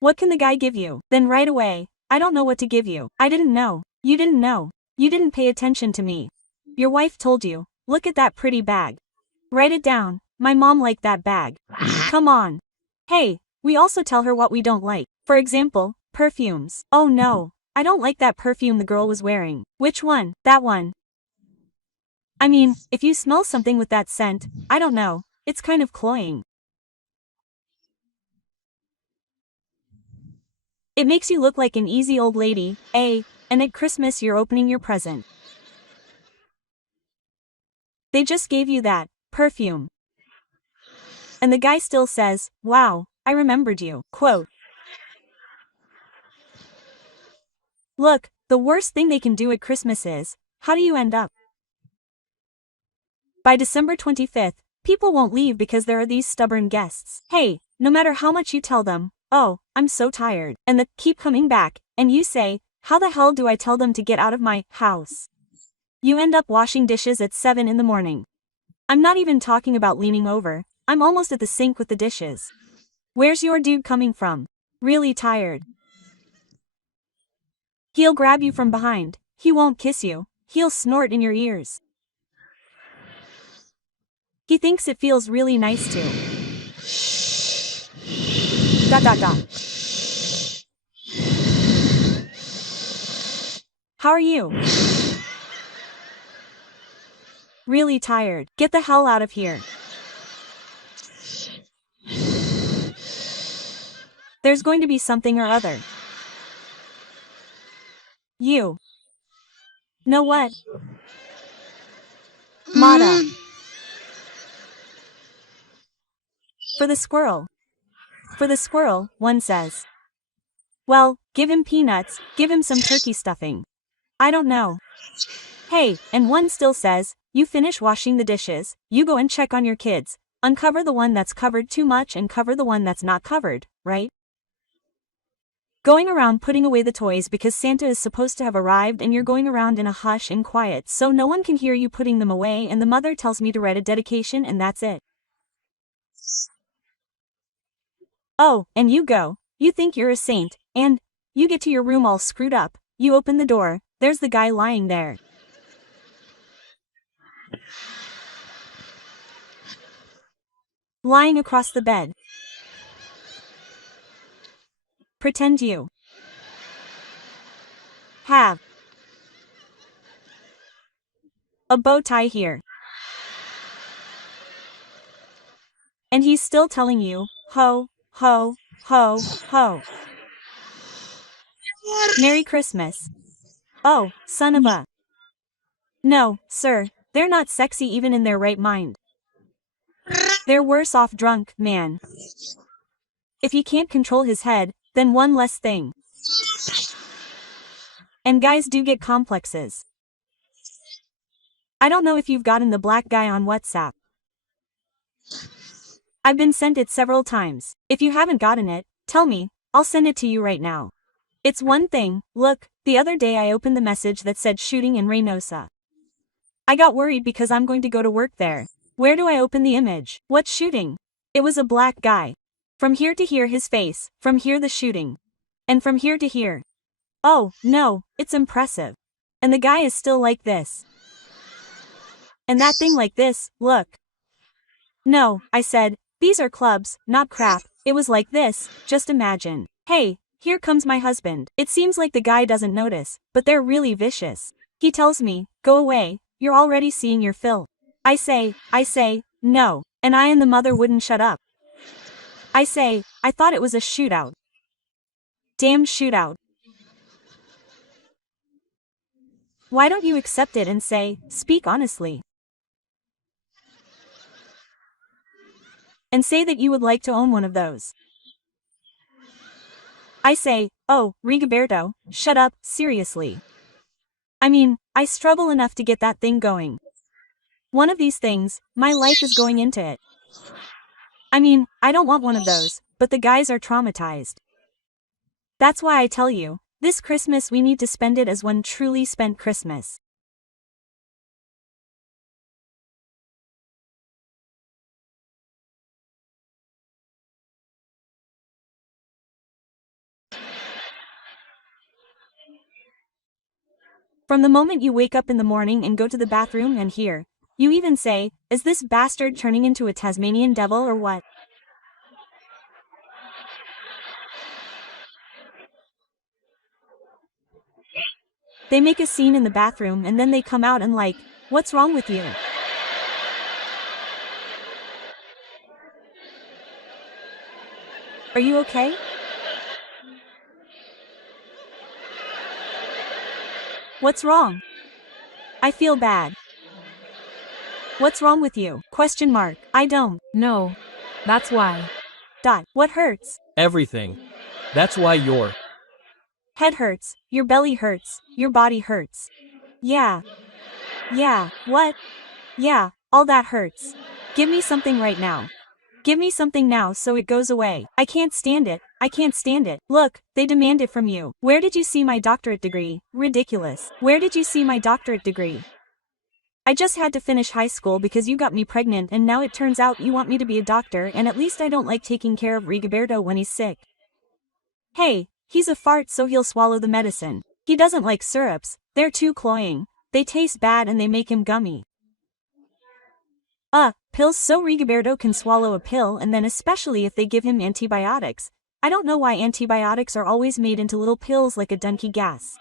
What can the guy give you? Then right away, "I don't know what to give you. I didn't know. You didn't know. You didn't pay attention to me. Your wife told you. Look at that pretty bag. Write it down. My mom liked that bag. Come on." Hey, we also tell her what we don't like. For example, perfumes. "Oh no, I don't like that perfume the girl was wearing." "Which one?" "That one." I mean, if you smell something with that scent, I don't know, it's kind of cloying. It makes you look like an easy old lady, eh? And at Christmas you're opening your present. They just gave you that perfume. And the guy still says, "Wow, I remembered you." Quote. Look, the worst thing they can do at Christmas is, how do you end up? By December 25th, people won't leave because there are these stubborn guests. Hey, no matter how much you tell them, "Oh, I'm so tired," and they keep coming back, and you say, "How the hell do I tell them to get out of my house?" You end up washing dishes at 7 in the morning. I'm not even talking about leaning over, I'm almost at the sink with the dishes. Where's your dude coming from? Really tired. He'll grab you from behind, he won't kiss you, he'll snort in your ears. He thinks it feels really nice to. ... How are you? Really tired. Get the hell out of here. There's going to be something or other. You know what? Mata. For the squirrel. For the squirrel, one says. Well, give him peanuts, give him some turkey stuffing. I don't know. Hey, and one still says, you finish washing the dishes, you go and check on your kids, uncover the one that's covered too much and cover the one that's not covered, right? Going around putting away the toys because Santa is supposed to have arrived and you're going around in a hush and quiet so no one can hear you putting them away and the mother tells me to write a dedication and that's it. Oh, and you go, you think you're a saint, and you get to your room all screwed up, you open the door, there's the guy lying there. Lying across the bed. Pretend you have a bow tie here. And he's still telling you, ho, ho, ho, ho. Merry Christmas. Oh, son of a. No, sir, they're not sexy even in their right mind. They're worse off drunk, man. If he can't control his head, then one less thing. And guys do get complexes. I don't know if you've gotten the black guy on WhatsApp. I've been sent it several times. If you haven't gotten it, tell me, I'll send it to you right now. It's one thing, look, the other day I opened the message that said shooting in Reynosa. I got worried because I'm going to go to work there. Where do I open the image? What shooting? It was a black guy. From here to here his face, from here the shooting. And from here to here. Oh, no, it's impressive. And the guy is still like this. And that thing like this, look. No, I said, these are clubs, not crap, it was like this, just imagine. Hey, here comes my husband. It seems like the guy doesn't notice, but they're really vicious. He tells me, go away, you're already seeing your fill. I say, no, and I and the mother wouldn't shut up. I say, I thought it was a shootout. Damn shootout. Why don't you accept it and say, speak honestly? And say that you would like to own one of those. I say, oh, Rigoberto, shut up, seriously. I mean, I struggle enough to get that thing going. One of these things, my life is going into it. I mean, I don't want one of those, but the guys are traumatized. That's why I tell you, this Christmas we need to spend it as one truly spent Christmas. From the moment you wake up in the morning and go to the bathroom and here, you even say, is this bastard turning into a Tasmanian devil or what? They make a scene in the bathroom and then they come out and like, what's wrong with you? Are you okay? What's wrong? I feel bad. What's wrong with you? Question mark. I don't. No. That's why. Dot. What hurts? Everything. That's why your Head hurts, your belly hurts, your body hurts. Yeah. Yeah, what? Yeah, all that hurts. Give me something right now. Give me something now so it goes away. I can't stand it. I can't stand it. Look, they demand it from you. Where did you see my doctorate degree? Ridiculous. Where did you see my doctorate degree? I just had to finish high school because you got me pregnant and now it turns out you want me to be a doctor and at least I don't like taking care of Rigoberto when he's sick. Hey, he's a fart so he'll swallow the medicine. He doesn't like syrups, they're too cloying. They taste bad and they make him gummy. Pills so Rigoberto can swallow a pill and then especially if they give him antibiotics. I don't know why antibiotics are always made into little pills like a donkey gas.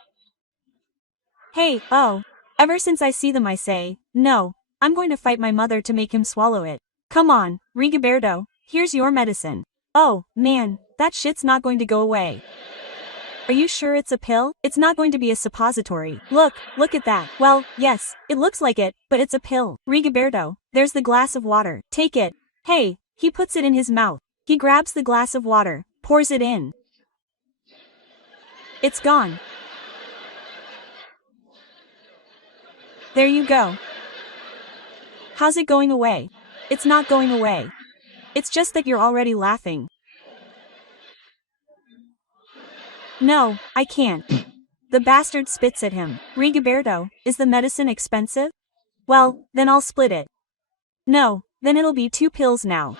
Hey, oh. Ever since I see them I say, no, I'm going to fight my mother to make him swallow it. Come on, Rigoberto, here's your medicine. Oh, man, that shit's not going to go away. Are you sure it's a pill? It's not going to be a suppository. Look at that. Well, yes, it looks like it, but it's a pill. Rigoberto, there's the glass of water. Take it. Hey, he puts it in his mouth. He grabs the glass of water, pours it in. It's gone. There you go. How's it going away? It's not going away. It's just that you're already laughing. No, I can't. The bastard spits at him. Rigoberto, is the medicine expensive? Well, then I'll split it. No, then it'll be 2 pills now.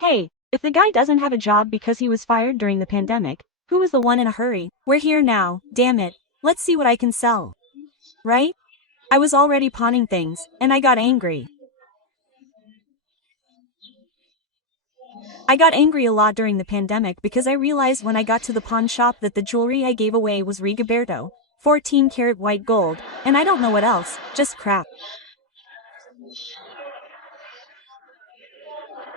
Hey, if the guy doesn't have a job because he was fired during the pandemic, who was the one in a hurry? We're here now, damn it. Let's see what I can sell. Right? I was already pawning things, and I got angry. I got angry a lot during the pandemic because I realized when I got to the pawn shop that the jewelry I gave away was Rigoberto, 14-karat white gold, and I don't know what else, just crap.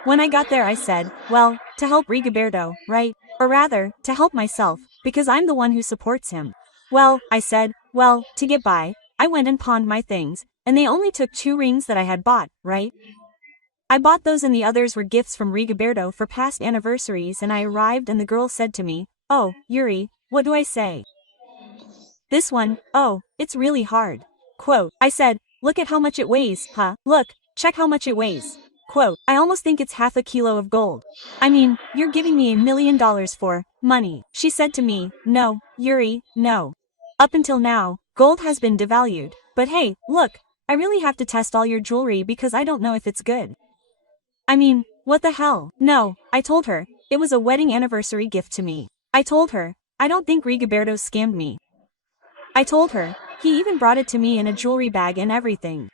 When I got there I said, well, to help Rigoberto, right? Or rather, to help myself, because I'm the one who supports him. Well, I said, well, to get by, I went and pawned my things, and they only took 2 rings that I had bought, right? I bought those and the others were gifts from Rigoberto for past anniversaries and I arrived and the girl said to me, oh, Yuri, what do I say? This one, oh, it's really hard. Quote, I said, look at how much it weighs, huh? Look, check how much it weighs. Quote, I almost think it's half a kilo of gold. I mean, you're giving me $1 million for money. She said to me, no, Yuri, no. Up until now, gold has been devalued. But hey, look, I really have to test all your jewelry because I don't know if it's good. I mean, what the hell? No, I told her, it was a wedding anniversary gift to me. I told her, I don't think Rigoberto scammed me. I told her, he even brought it to me in a jewelry bag and everything.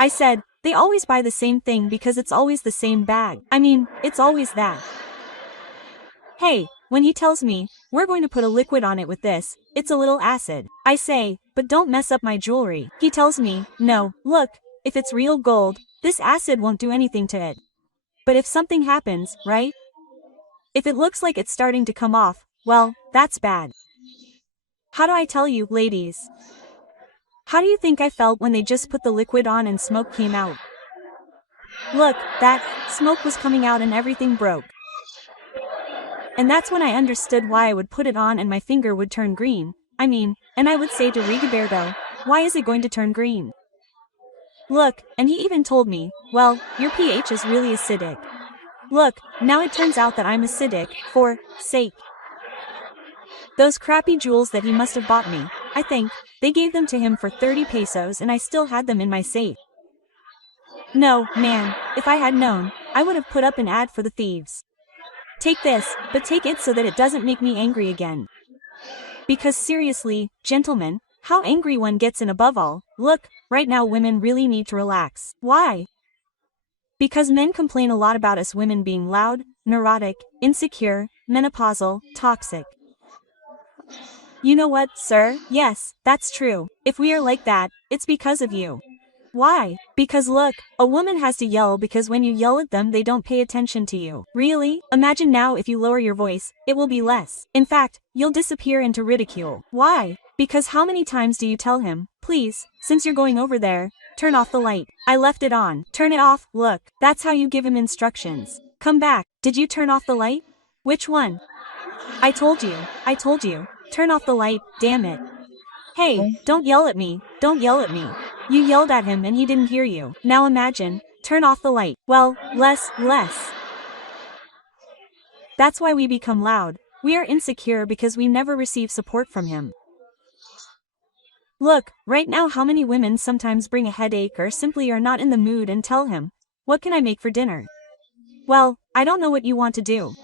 I said, they always buy the same thing because it's always the same bag. I mean, it's always that. Hey, when he tells me, we're going to put a liquid on it with this, it's a little acid. I say, but don't mess up my jewelry. He tells me, no, look, if it's real gold, this acid won't do anything to it. But if something happens, right? If it looks like it's starting to come off, well, that's bad. How do I tell you, ladies? How do you think I felt when they just put the liquid on and smoke came out? Look, that smoke was coming out and everything broke. And that's when I understood why I would put it on and my finger would turn green. I mean, and I would say to Rigoberto, why is it going to turn green? Look, and he even told me, well, your pH is really acidic. Look, now it turns out that I'm acidic, for sake. Those crappy jewels that he must have bought me, I think, they gave them to him for 30 pesos and I still had them in my safe. No, man, if I had known, I would have put up an ad for the thieves. Take this, but take it so that it doesn't make me angry again. Because seriously, gentlemen, how angry one gets and above all, look, right now women really need to relax. Why? Because men complain a lot about us women being loud, neurotic, insecure, menopausal, toxic. You know what, sir? Yes, that's true. If we are like that, it's because of you. Why? Because look, a woman has to yell because when you yell at them they don't pay attention to you. Really? Imagine now if you lower your voice, it will be less. In fact, you'll disappear into ridicule. Why? Because how many times do you tell him, please, since you're going over there, turn off the light. I left it on. Turn it off. Look, that's how you give him instructions. Come back. Did you turn off the light? Which one? I told you. Turn off the light, damn it. Hey, don't yell at me, don't yell at me. You yelled at him and he didn't hear you. Now imagine, turn off the light. Well, less. That's why we become loud. We are insecure because we never receive support from him. Look, right now how many women sometimes bring a headache or simply are not in the mood and tell him, What can I make for dinner? Well, I don't know what you want to do.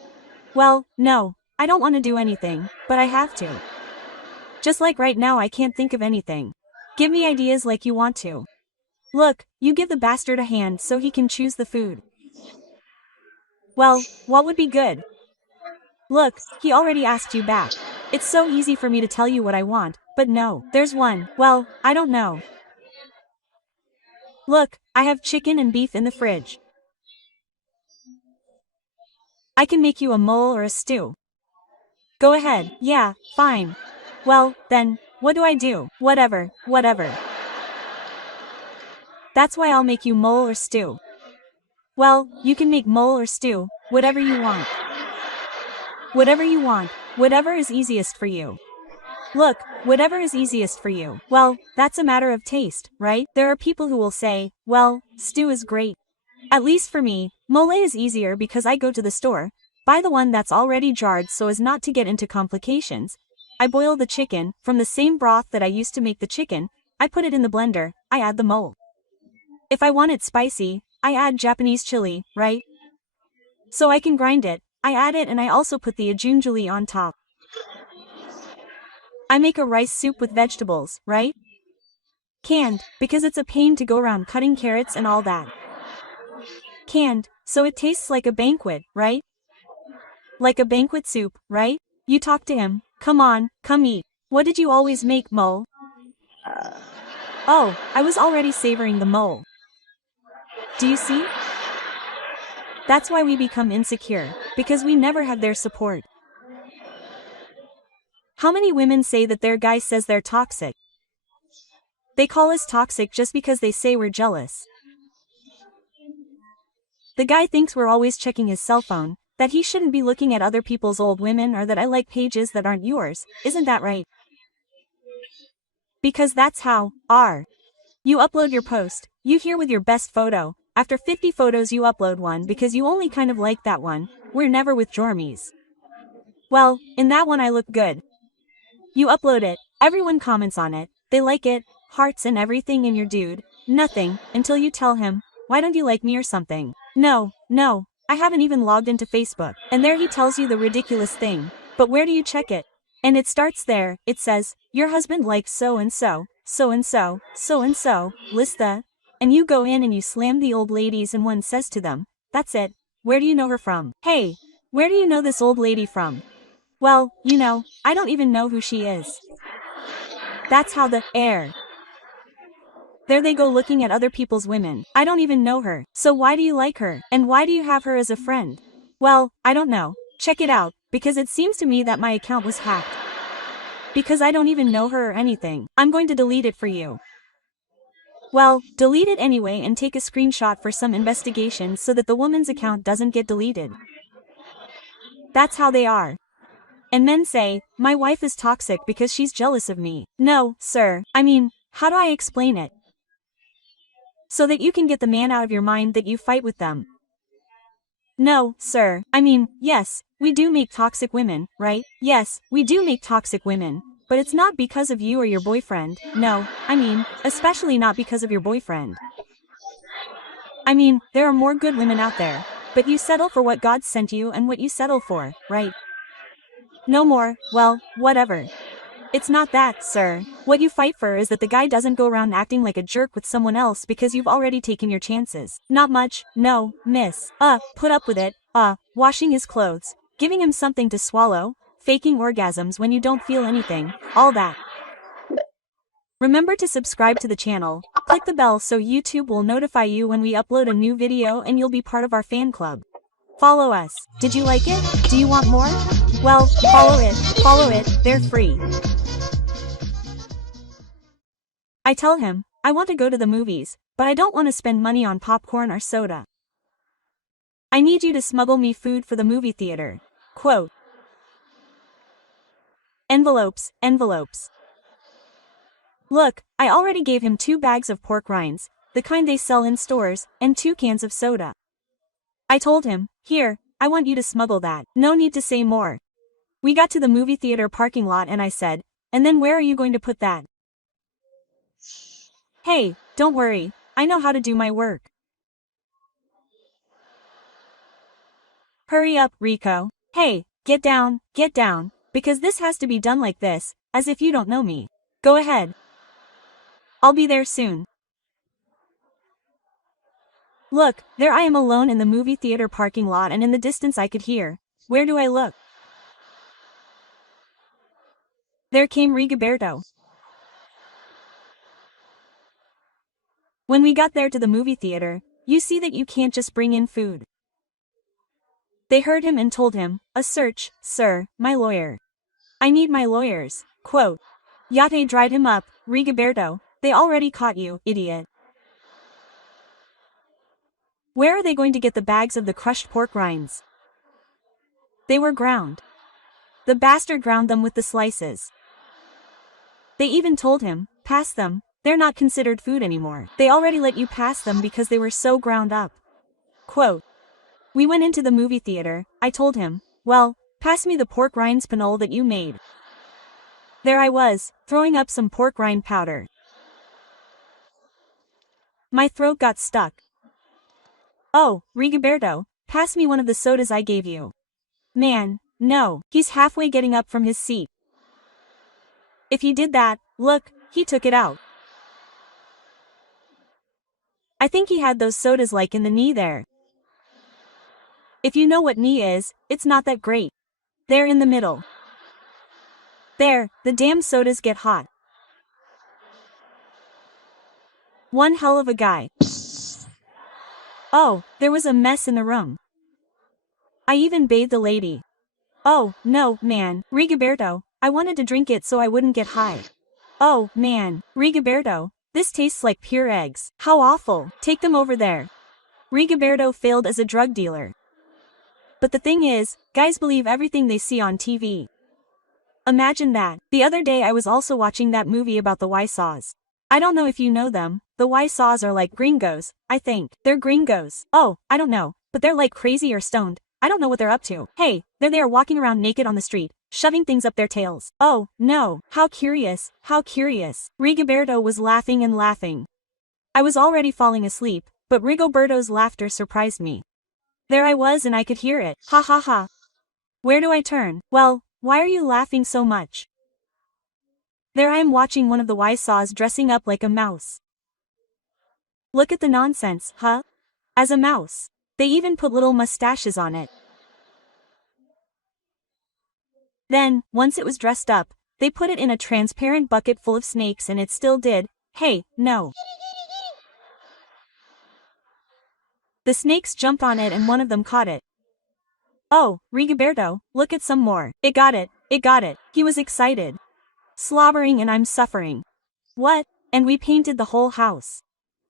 Well, no, I don't want to do anything, but I have to. Just like right now I can't think of anything. Give me ideas like you want to. Look, you give the bastard a hand so he can choose the food. Well, what would be good? Look, he already asked you back. It's so easy for me to tell you what I want, but no, there's one. Well, I don't know. Look, I have chicken and beef in the fridge. I can make you a mole or a stew. Go ahead, yeah, fine. Well, then, what do I do? Whatever, whatever. That's why I'll make you mole or stew. Well, you can make mole or stew, whatever you want. Whatever you want, whatever is easiest for you. Look, whatever is easiest for you. Well, that's a matter of taste, right? There are people who will say, well, stew is great. At least for me, mole is easier because I go to the store, buy the one that's already jarred so as not to get into complications. I boil the chicken, from the same broth that I used to make the chicken, I put it in the blender, I add the mole. If I want it spicy, I add Japanese chili, right? So I can grind it, I add it and I also put the ajunjuli on top. I make a rice soup with vegetables, right? Canned, because it's a pain to go around cutting carrots and all that. Canned, so it tastes like a banquet, right? Like a banquet soup, right? You talk to him, come on, come eat. What did you always make, mole? Oh, I was already savoring the mole. Do you see? That's why we become insecure, because we never have their support. How many women say that their guy says they're toxic? They call us toxic just because they say we're jealous. The guy thinks we're always checking his cell phone, that he shouldn't be looking at other people's old women or that I like pages that aren't yours, isn't that right? Because that's how, you upload your post, you here with your best photo, after 50 photos you upload one because you only kind of like that one, we're never with Jormies. Well, in that one I look good. You upload it, everyone comments on it, they like it, hearts and everything and your dude, nothing, until you tell him, why don't you like me or something? No, I haven't even logged into Facebook, and there he tells you the ridiculous thing, but where do you check it? And it starts there, it says, your husband likes so-and-so, so-and-so, so-and-so, list the, and you go in and you slam the old ladies and one says to them, that's it, where do you know her from? Hey, where do you know this old lady from? Well, I don't even know who she is. That's how the air. There they go looking at other people's women. I don't even know her. So why do you like her? And why do you have her as a friend? Well, I don't know. Check it out, because it seems to me that my account was hacked. Because I don't even know her or anything. I'm going to delete it for you. Well, delete it anyway and take a screenshot for some investigation so that the woman's account doesn't get deleted. That's how they are. And men say, my wife is toxic because she's jealous of me. No, sir. I mean, how do I explain it? So that you can get the man out of your mind that you fight with them. No, sir. I mean, yes, we do make toxic women, right? Yes, we do make toxic women. But it's not because of you or your boyfriend. No, I mean, especially not because of your boyfriend. I mean, there are more good women out there. But you settle for what God sent you and what you settle for, right? No more, well, whatever. It's not that, sir. What you fight for is that the guy doesn't go around acting like a jerk with someone else because you've already taken your chances. Not much, no, miss. Put up with it, washing his clothes, giving him something to swallow, faking orgasms when you don't feel anything, all that. Remember to subscribe to the channel, click the bell so YouTube will notify you when we upload a new video and you'll be part of our fan club. Follow us. Did you like it? Do you want more? Well, follow it, they're free. I tell him, I want to go to the movies, but I don't want to spend money on popcorn or soda. I need you to smuggle me food for the movie theater. Quote. Envelopes. Look, I already gave him 2 bags of pork rinds, the kind they sell in stores, and 2 cans of soda. I told him, here, I want you to smuggle that. No need to say more. We got to the movie theater parking lot and I said, and then where are you going to put that? Hey, don't worry, I know how to do my work. Hurry up, Rico. Hey, get down, because this has to be done like this, as if you don't know me. Go ahead. I'll be there soon. Look, there I am alone in the movie theater parking lot, and in the distance I could hear. Where do I look? There came Rigoberto. When we got there to the movie theater, you see that you can't just bring in food. They heard him and told him, a search, sir, my lawyer. I need my lawyers, quote. Yate dried him up, Rigoberto, they already caught you, idiot. Where are they going to get the bags of the crushed pork rinds? They were ground. The bastard ground them with the slices. They even told him, pass them, they're not considered food anymore. They already let you pass them because they were so ground up. Quote. We went into the movie theater, I told him, well, pass me the pork rind spinol that you made. There I was, throwing up some pork rind powder. My throat got stuck. Oh, Rigoberto, pass me one of the sodas I gave you. Man, no, he's halfway getting up from his seat. If he did that, look, he took it out. I think he had those sodas like in the knee there. If you know what knee is, it's not that great. They're in the middle. There, the damn sodas get hot. One hell of a guy. Oh, there was a mess in the room. I even bathed the lady. Oh, no, man, Rigoberto, I wanted to drink it so I wouldn't get high. Oh, man, Rigoberto, this tastes like pure eggs. How awful. Take them over there. Rigoberto failed as a drug dealer. But the thing is, guys believe everything they see on TV. Imagine that. The other day I was also watching that movie about the Waisaws. I don't know if you know them, the Waisaws are like gringos, I think. They're gringos. Oh, I don't know, but they're like crazy or stoned. I don't know what they're up to. Hey, they're there walking around naked on the street, shoving things up their tails. Oh, no, how curious, how curious. Rigoberto was laughing and laughing. I was already falling asleep, but Rigoberto's laughter surprised me. There I was and I could hear it. Ha ha ha. Where do I turn? Well, why are you laughing so much? There I am watching one of the Waisaws dressing up like a mouse. Look at the nonsense, huh? As a mouse. They even put little mustaches on it. Then, once it was dressed up, they put it in a transparent bucket full of snakes and it still did. Hey, no. The snakes jumped on it and one of them caught it. Oh, Rigoberto, look at some more. It got it, it got it. He was excited. Slobbering and I'm suffering. What? And we painted the whole house.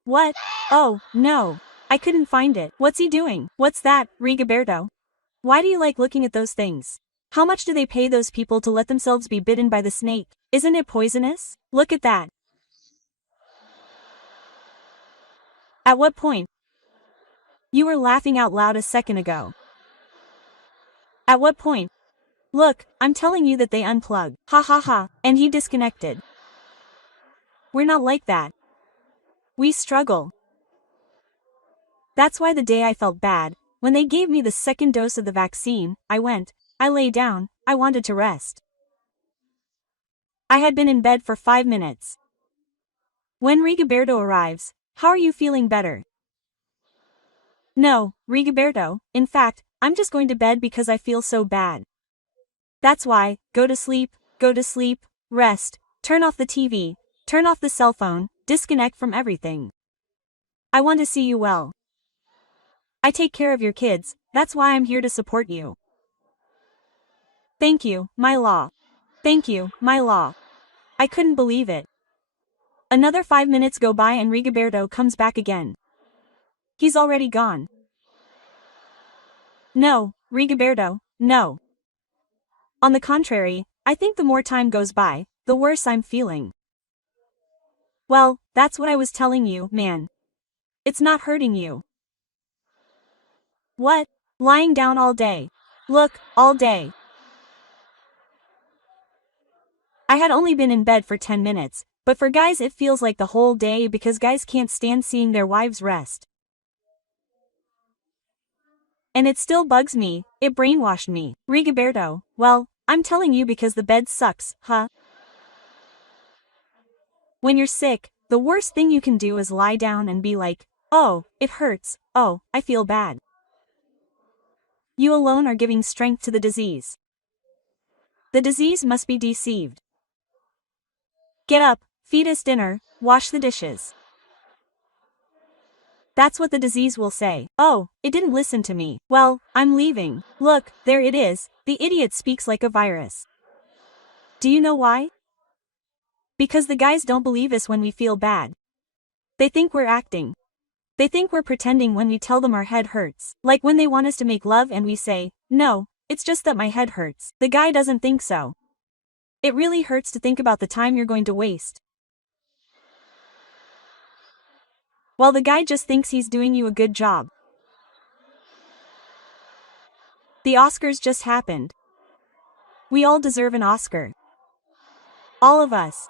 What? Oh, no. I couldn't find it. What's he doing? What's that, Rigoberto? Why do you like looking at those things? How much do they pay those people to let themselves be bitten by the snake? Isn't it poisonous? Look at that. At what point? You were laughing out loud a second ago. At what point? Look, I'm telling you that they unplugged. Ha ha ha, and he disconnected. We're not like that. We struggle. That's why the day I felt bad, when they gave me the second dose of the vaccine, I lay down, I wanted to rest. I had been in bed for 5 minutes. When Rigoberto arrives, how are you feeling better? No, Rigoberto, in fact, I'm just going to bed because I feel so bad. That's why, go to sleep, rest, turn off the TV, turn off the cell phone, disconnect from everything. I want to see you well. I take care of your kids, that's why I'm here to support you. Thank you, my law. Thank you, my law. I couldn't believe it. Another 5 minutes go by and Rigoberto comes back again. He's already gone. No, Rigoberto, no. On the contrary, I think the more time goes by, the worse I'm feeling. Well, that's what I was telling you, man. It's not hurting you. What? Lying down all day. Look, all day. I had only been in bed for 10 minutes, but for guys it feels like the whole day because guys can't stand seeing their wives rest. And it still bugs me, it brainwashed me. Rigoberto, well, I'm telling you because the bed sucks, huh? When you're sick, the worst thing you can do is lie down and be like, oh, it hurts, oh, I feel bad. You alone are giving strength to the disease. The disease must be deceived. Get up, feed us dinner, wash the dishes. That's what the disease will say. Oh, it didn't listen to me. Well, I'm leaving. Look, there it is, the idiot speaks like a virus. Do you know why? Because the guys don't believe us when we feel bad. They think we're acting. They think we're pretending when we tell them our head hurts. Like when they want us to make love and we say, no, it's just that my head hurts. The guy doesn't think so. It really hurts to think about the time you're going to waste. While the guy just thinks he's doing you a good job. The Oscars just happened. We all deserve an Oscar. All of us.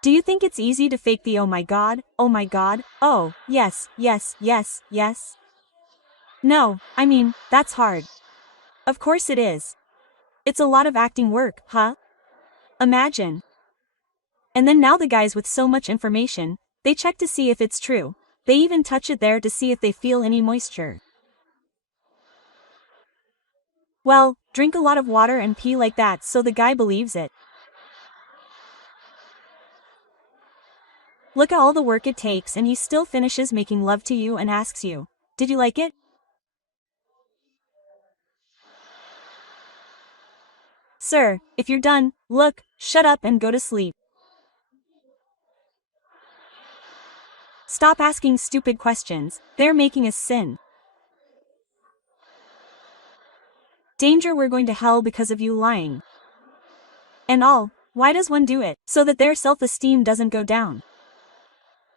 Do you think it's easy to fake the oh my god, oh, yes, yes, yes, yes? No, I mean, that's hard. Of course it is. It's a lot of acting work, huh? Imagine. And then now the guys with so much information, they check to see if it's true. They even touch it there to see if they feel any moisture. Well, drink a lot of water and pee like that so the guy believes it. Look at all the work it takes and he still finishes making love to you and asks you, did you like it? Sir, if you're done, look, shut up and go to sleep. Stop asking stupid questions, they're making us sin. Danger, we're going to hell because of you lying. And all, why does one do it? So that their self-esteem doesn't go down.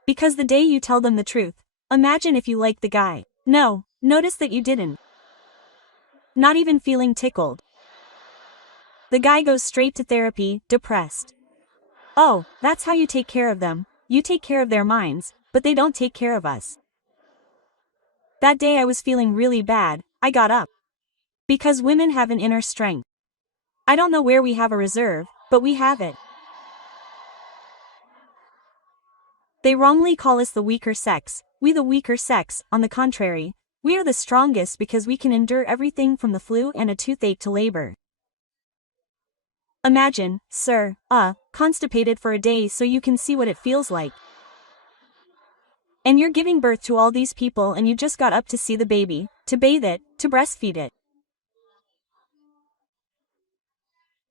Because the day you tell them the truth, imagine if you liked the guy. No, notice that you didn't. Not even feeling tickled. The guy goes straight to therapy, depressed. Oh, that's how you take care of them. You take care of their minds, but they don't take care of us. That day I was feeling really bad, I got up. Because women have an inner strength. I don't know where we have a reserve, but we have it. They wrongly call us the weaker sex, we the weaker sex, on the contrary, we are the strongest because we can endure everything from the flu and a toothache to labor. Imagine, sir, constipated for a day so you can see what it feels like. And you're giving birth to all these people and you just got up to see the baby, to bathe it, to breastfeed it.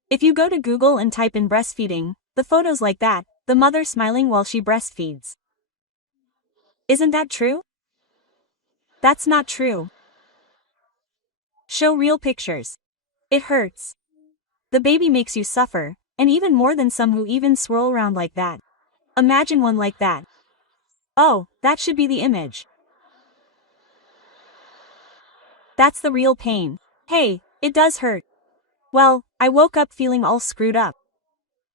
If you go to Google and type in breastfeeding, the photos like that, the mother smiling while she breastfeeds. Isn't that true? That's not true. Show real pictures. It hurts. The baby makes you suffer, and even more than some who even swirl around like that. Imagine one like that. Oh, that should be the image. That's the real pain. Hey, it does hurt. Well, I woke up feeling all screwed up.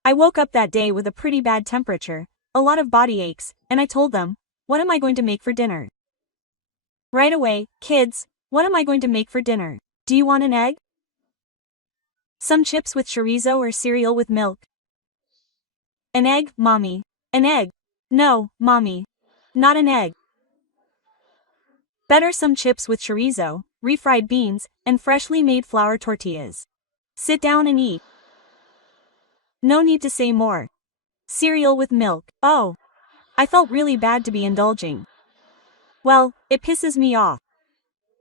I woke up that day with a pretty bad temperature, a lot of body aches, and I told them, what am I going to make for dinner? Right away, kids, what am I going to make for dinner? Do you want an egg? Some chips with chorizo or cereal with milk? An egg, mommy. An egg. No, mommy. Not an egg. Better some chips with chorizo, refried beans, and freshly made flour tortillas. Sit down and eat. No need to say more. Cereal with milk. Oh. I felt really bad to be indulging. Well, it pisses me off.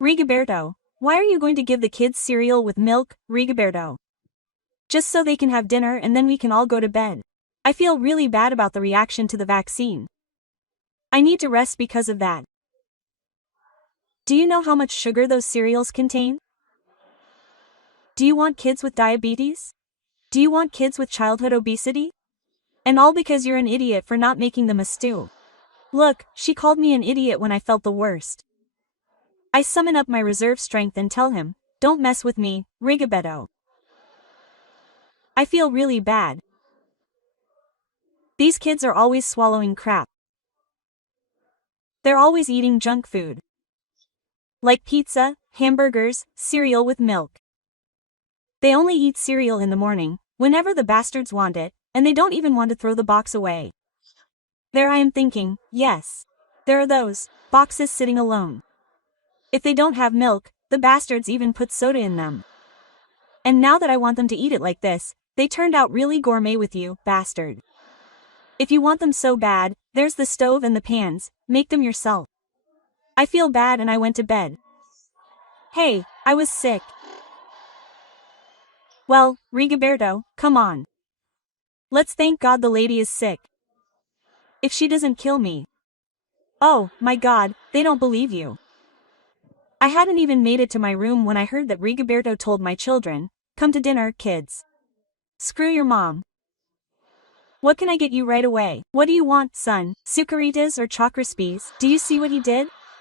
Rigoberto, why are you going to give the kids cereal with milk, Rigoberto? Just so they can have dinner and then we can all go to bed. I feel really bad about the reaction to the vaccine. I need to rest because of that. Do you know how much sugar those cereals contain? Do you want kids with diabetes? Do you want kids with childhood obesity? And all because you're an idiot for not making them a stew. Look, she called me an idiot when I felt the worst. I summon up my reserve strength and tell him, don't mess with me, Rigoberto. I feel really bad. These kids are always swallowing crap. They're always eating junk food. Like pizza, hamburgers, cereal with milk. They only eat cereal in the morning, whenever the bastards want it, and they don't even want to throw the box away. There I am thinking, yes. There are those boxes sitting alone. If they don't have milk, the bastards even put soda in them. And now that I want them to eat it like this, they turned out really gourmet with you, bastard. If you want them so bad, there's the stove and the pans, make them yourself. I feel bad and I went to bed. Hey, I was sick. Well, Rigoberto, come on. Let's thank God the lady is sick. If she doesn't kill me. Oh, my God, they don't believe you. I hadn't even made it to my room when I heard that Rigoberto told my children, come to dinner, kids. Screw your mom. What can I get you right away? What do you want, son? Sucaritas or choc crispies? Do you see what he did?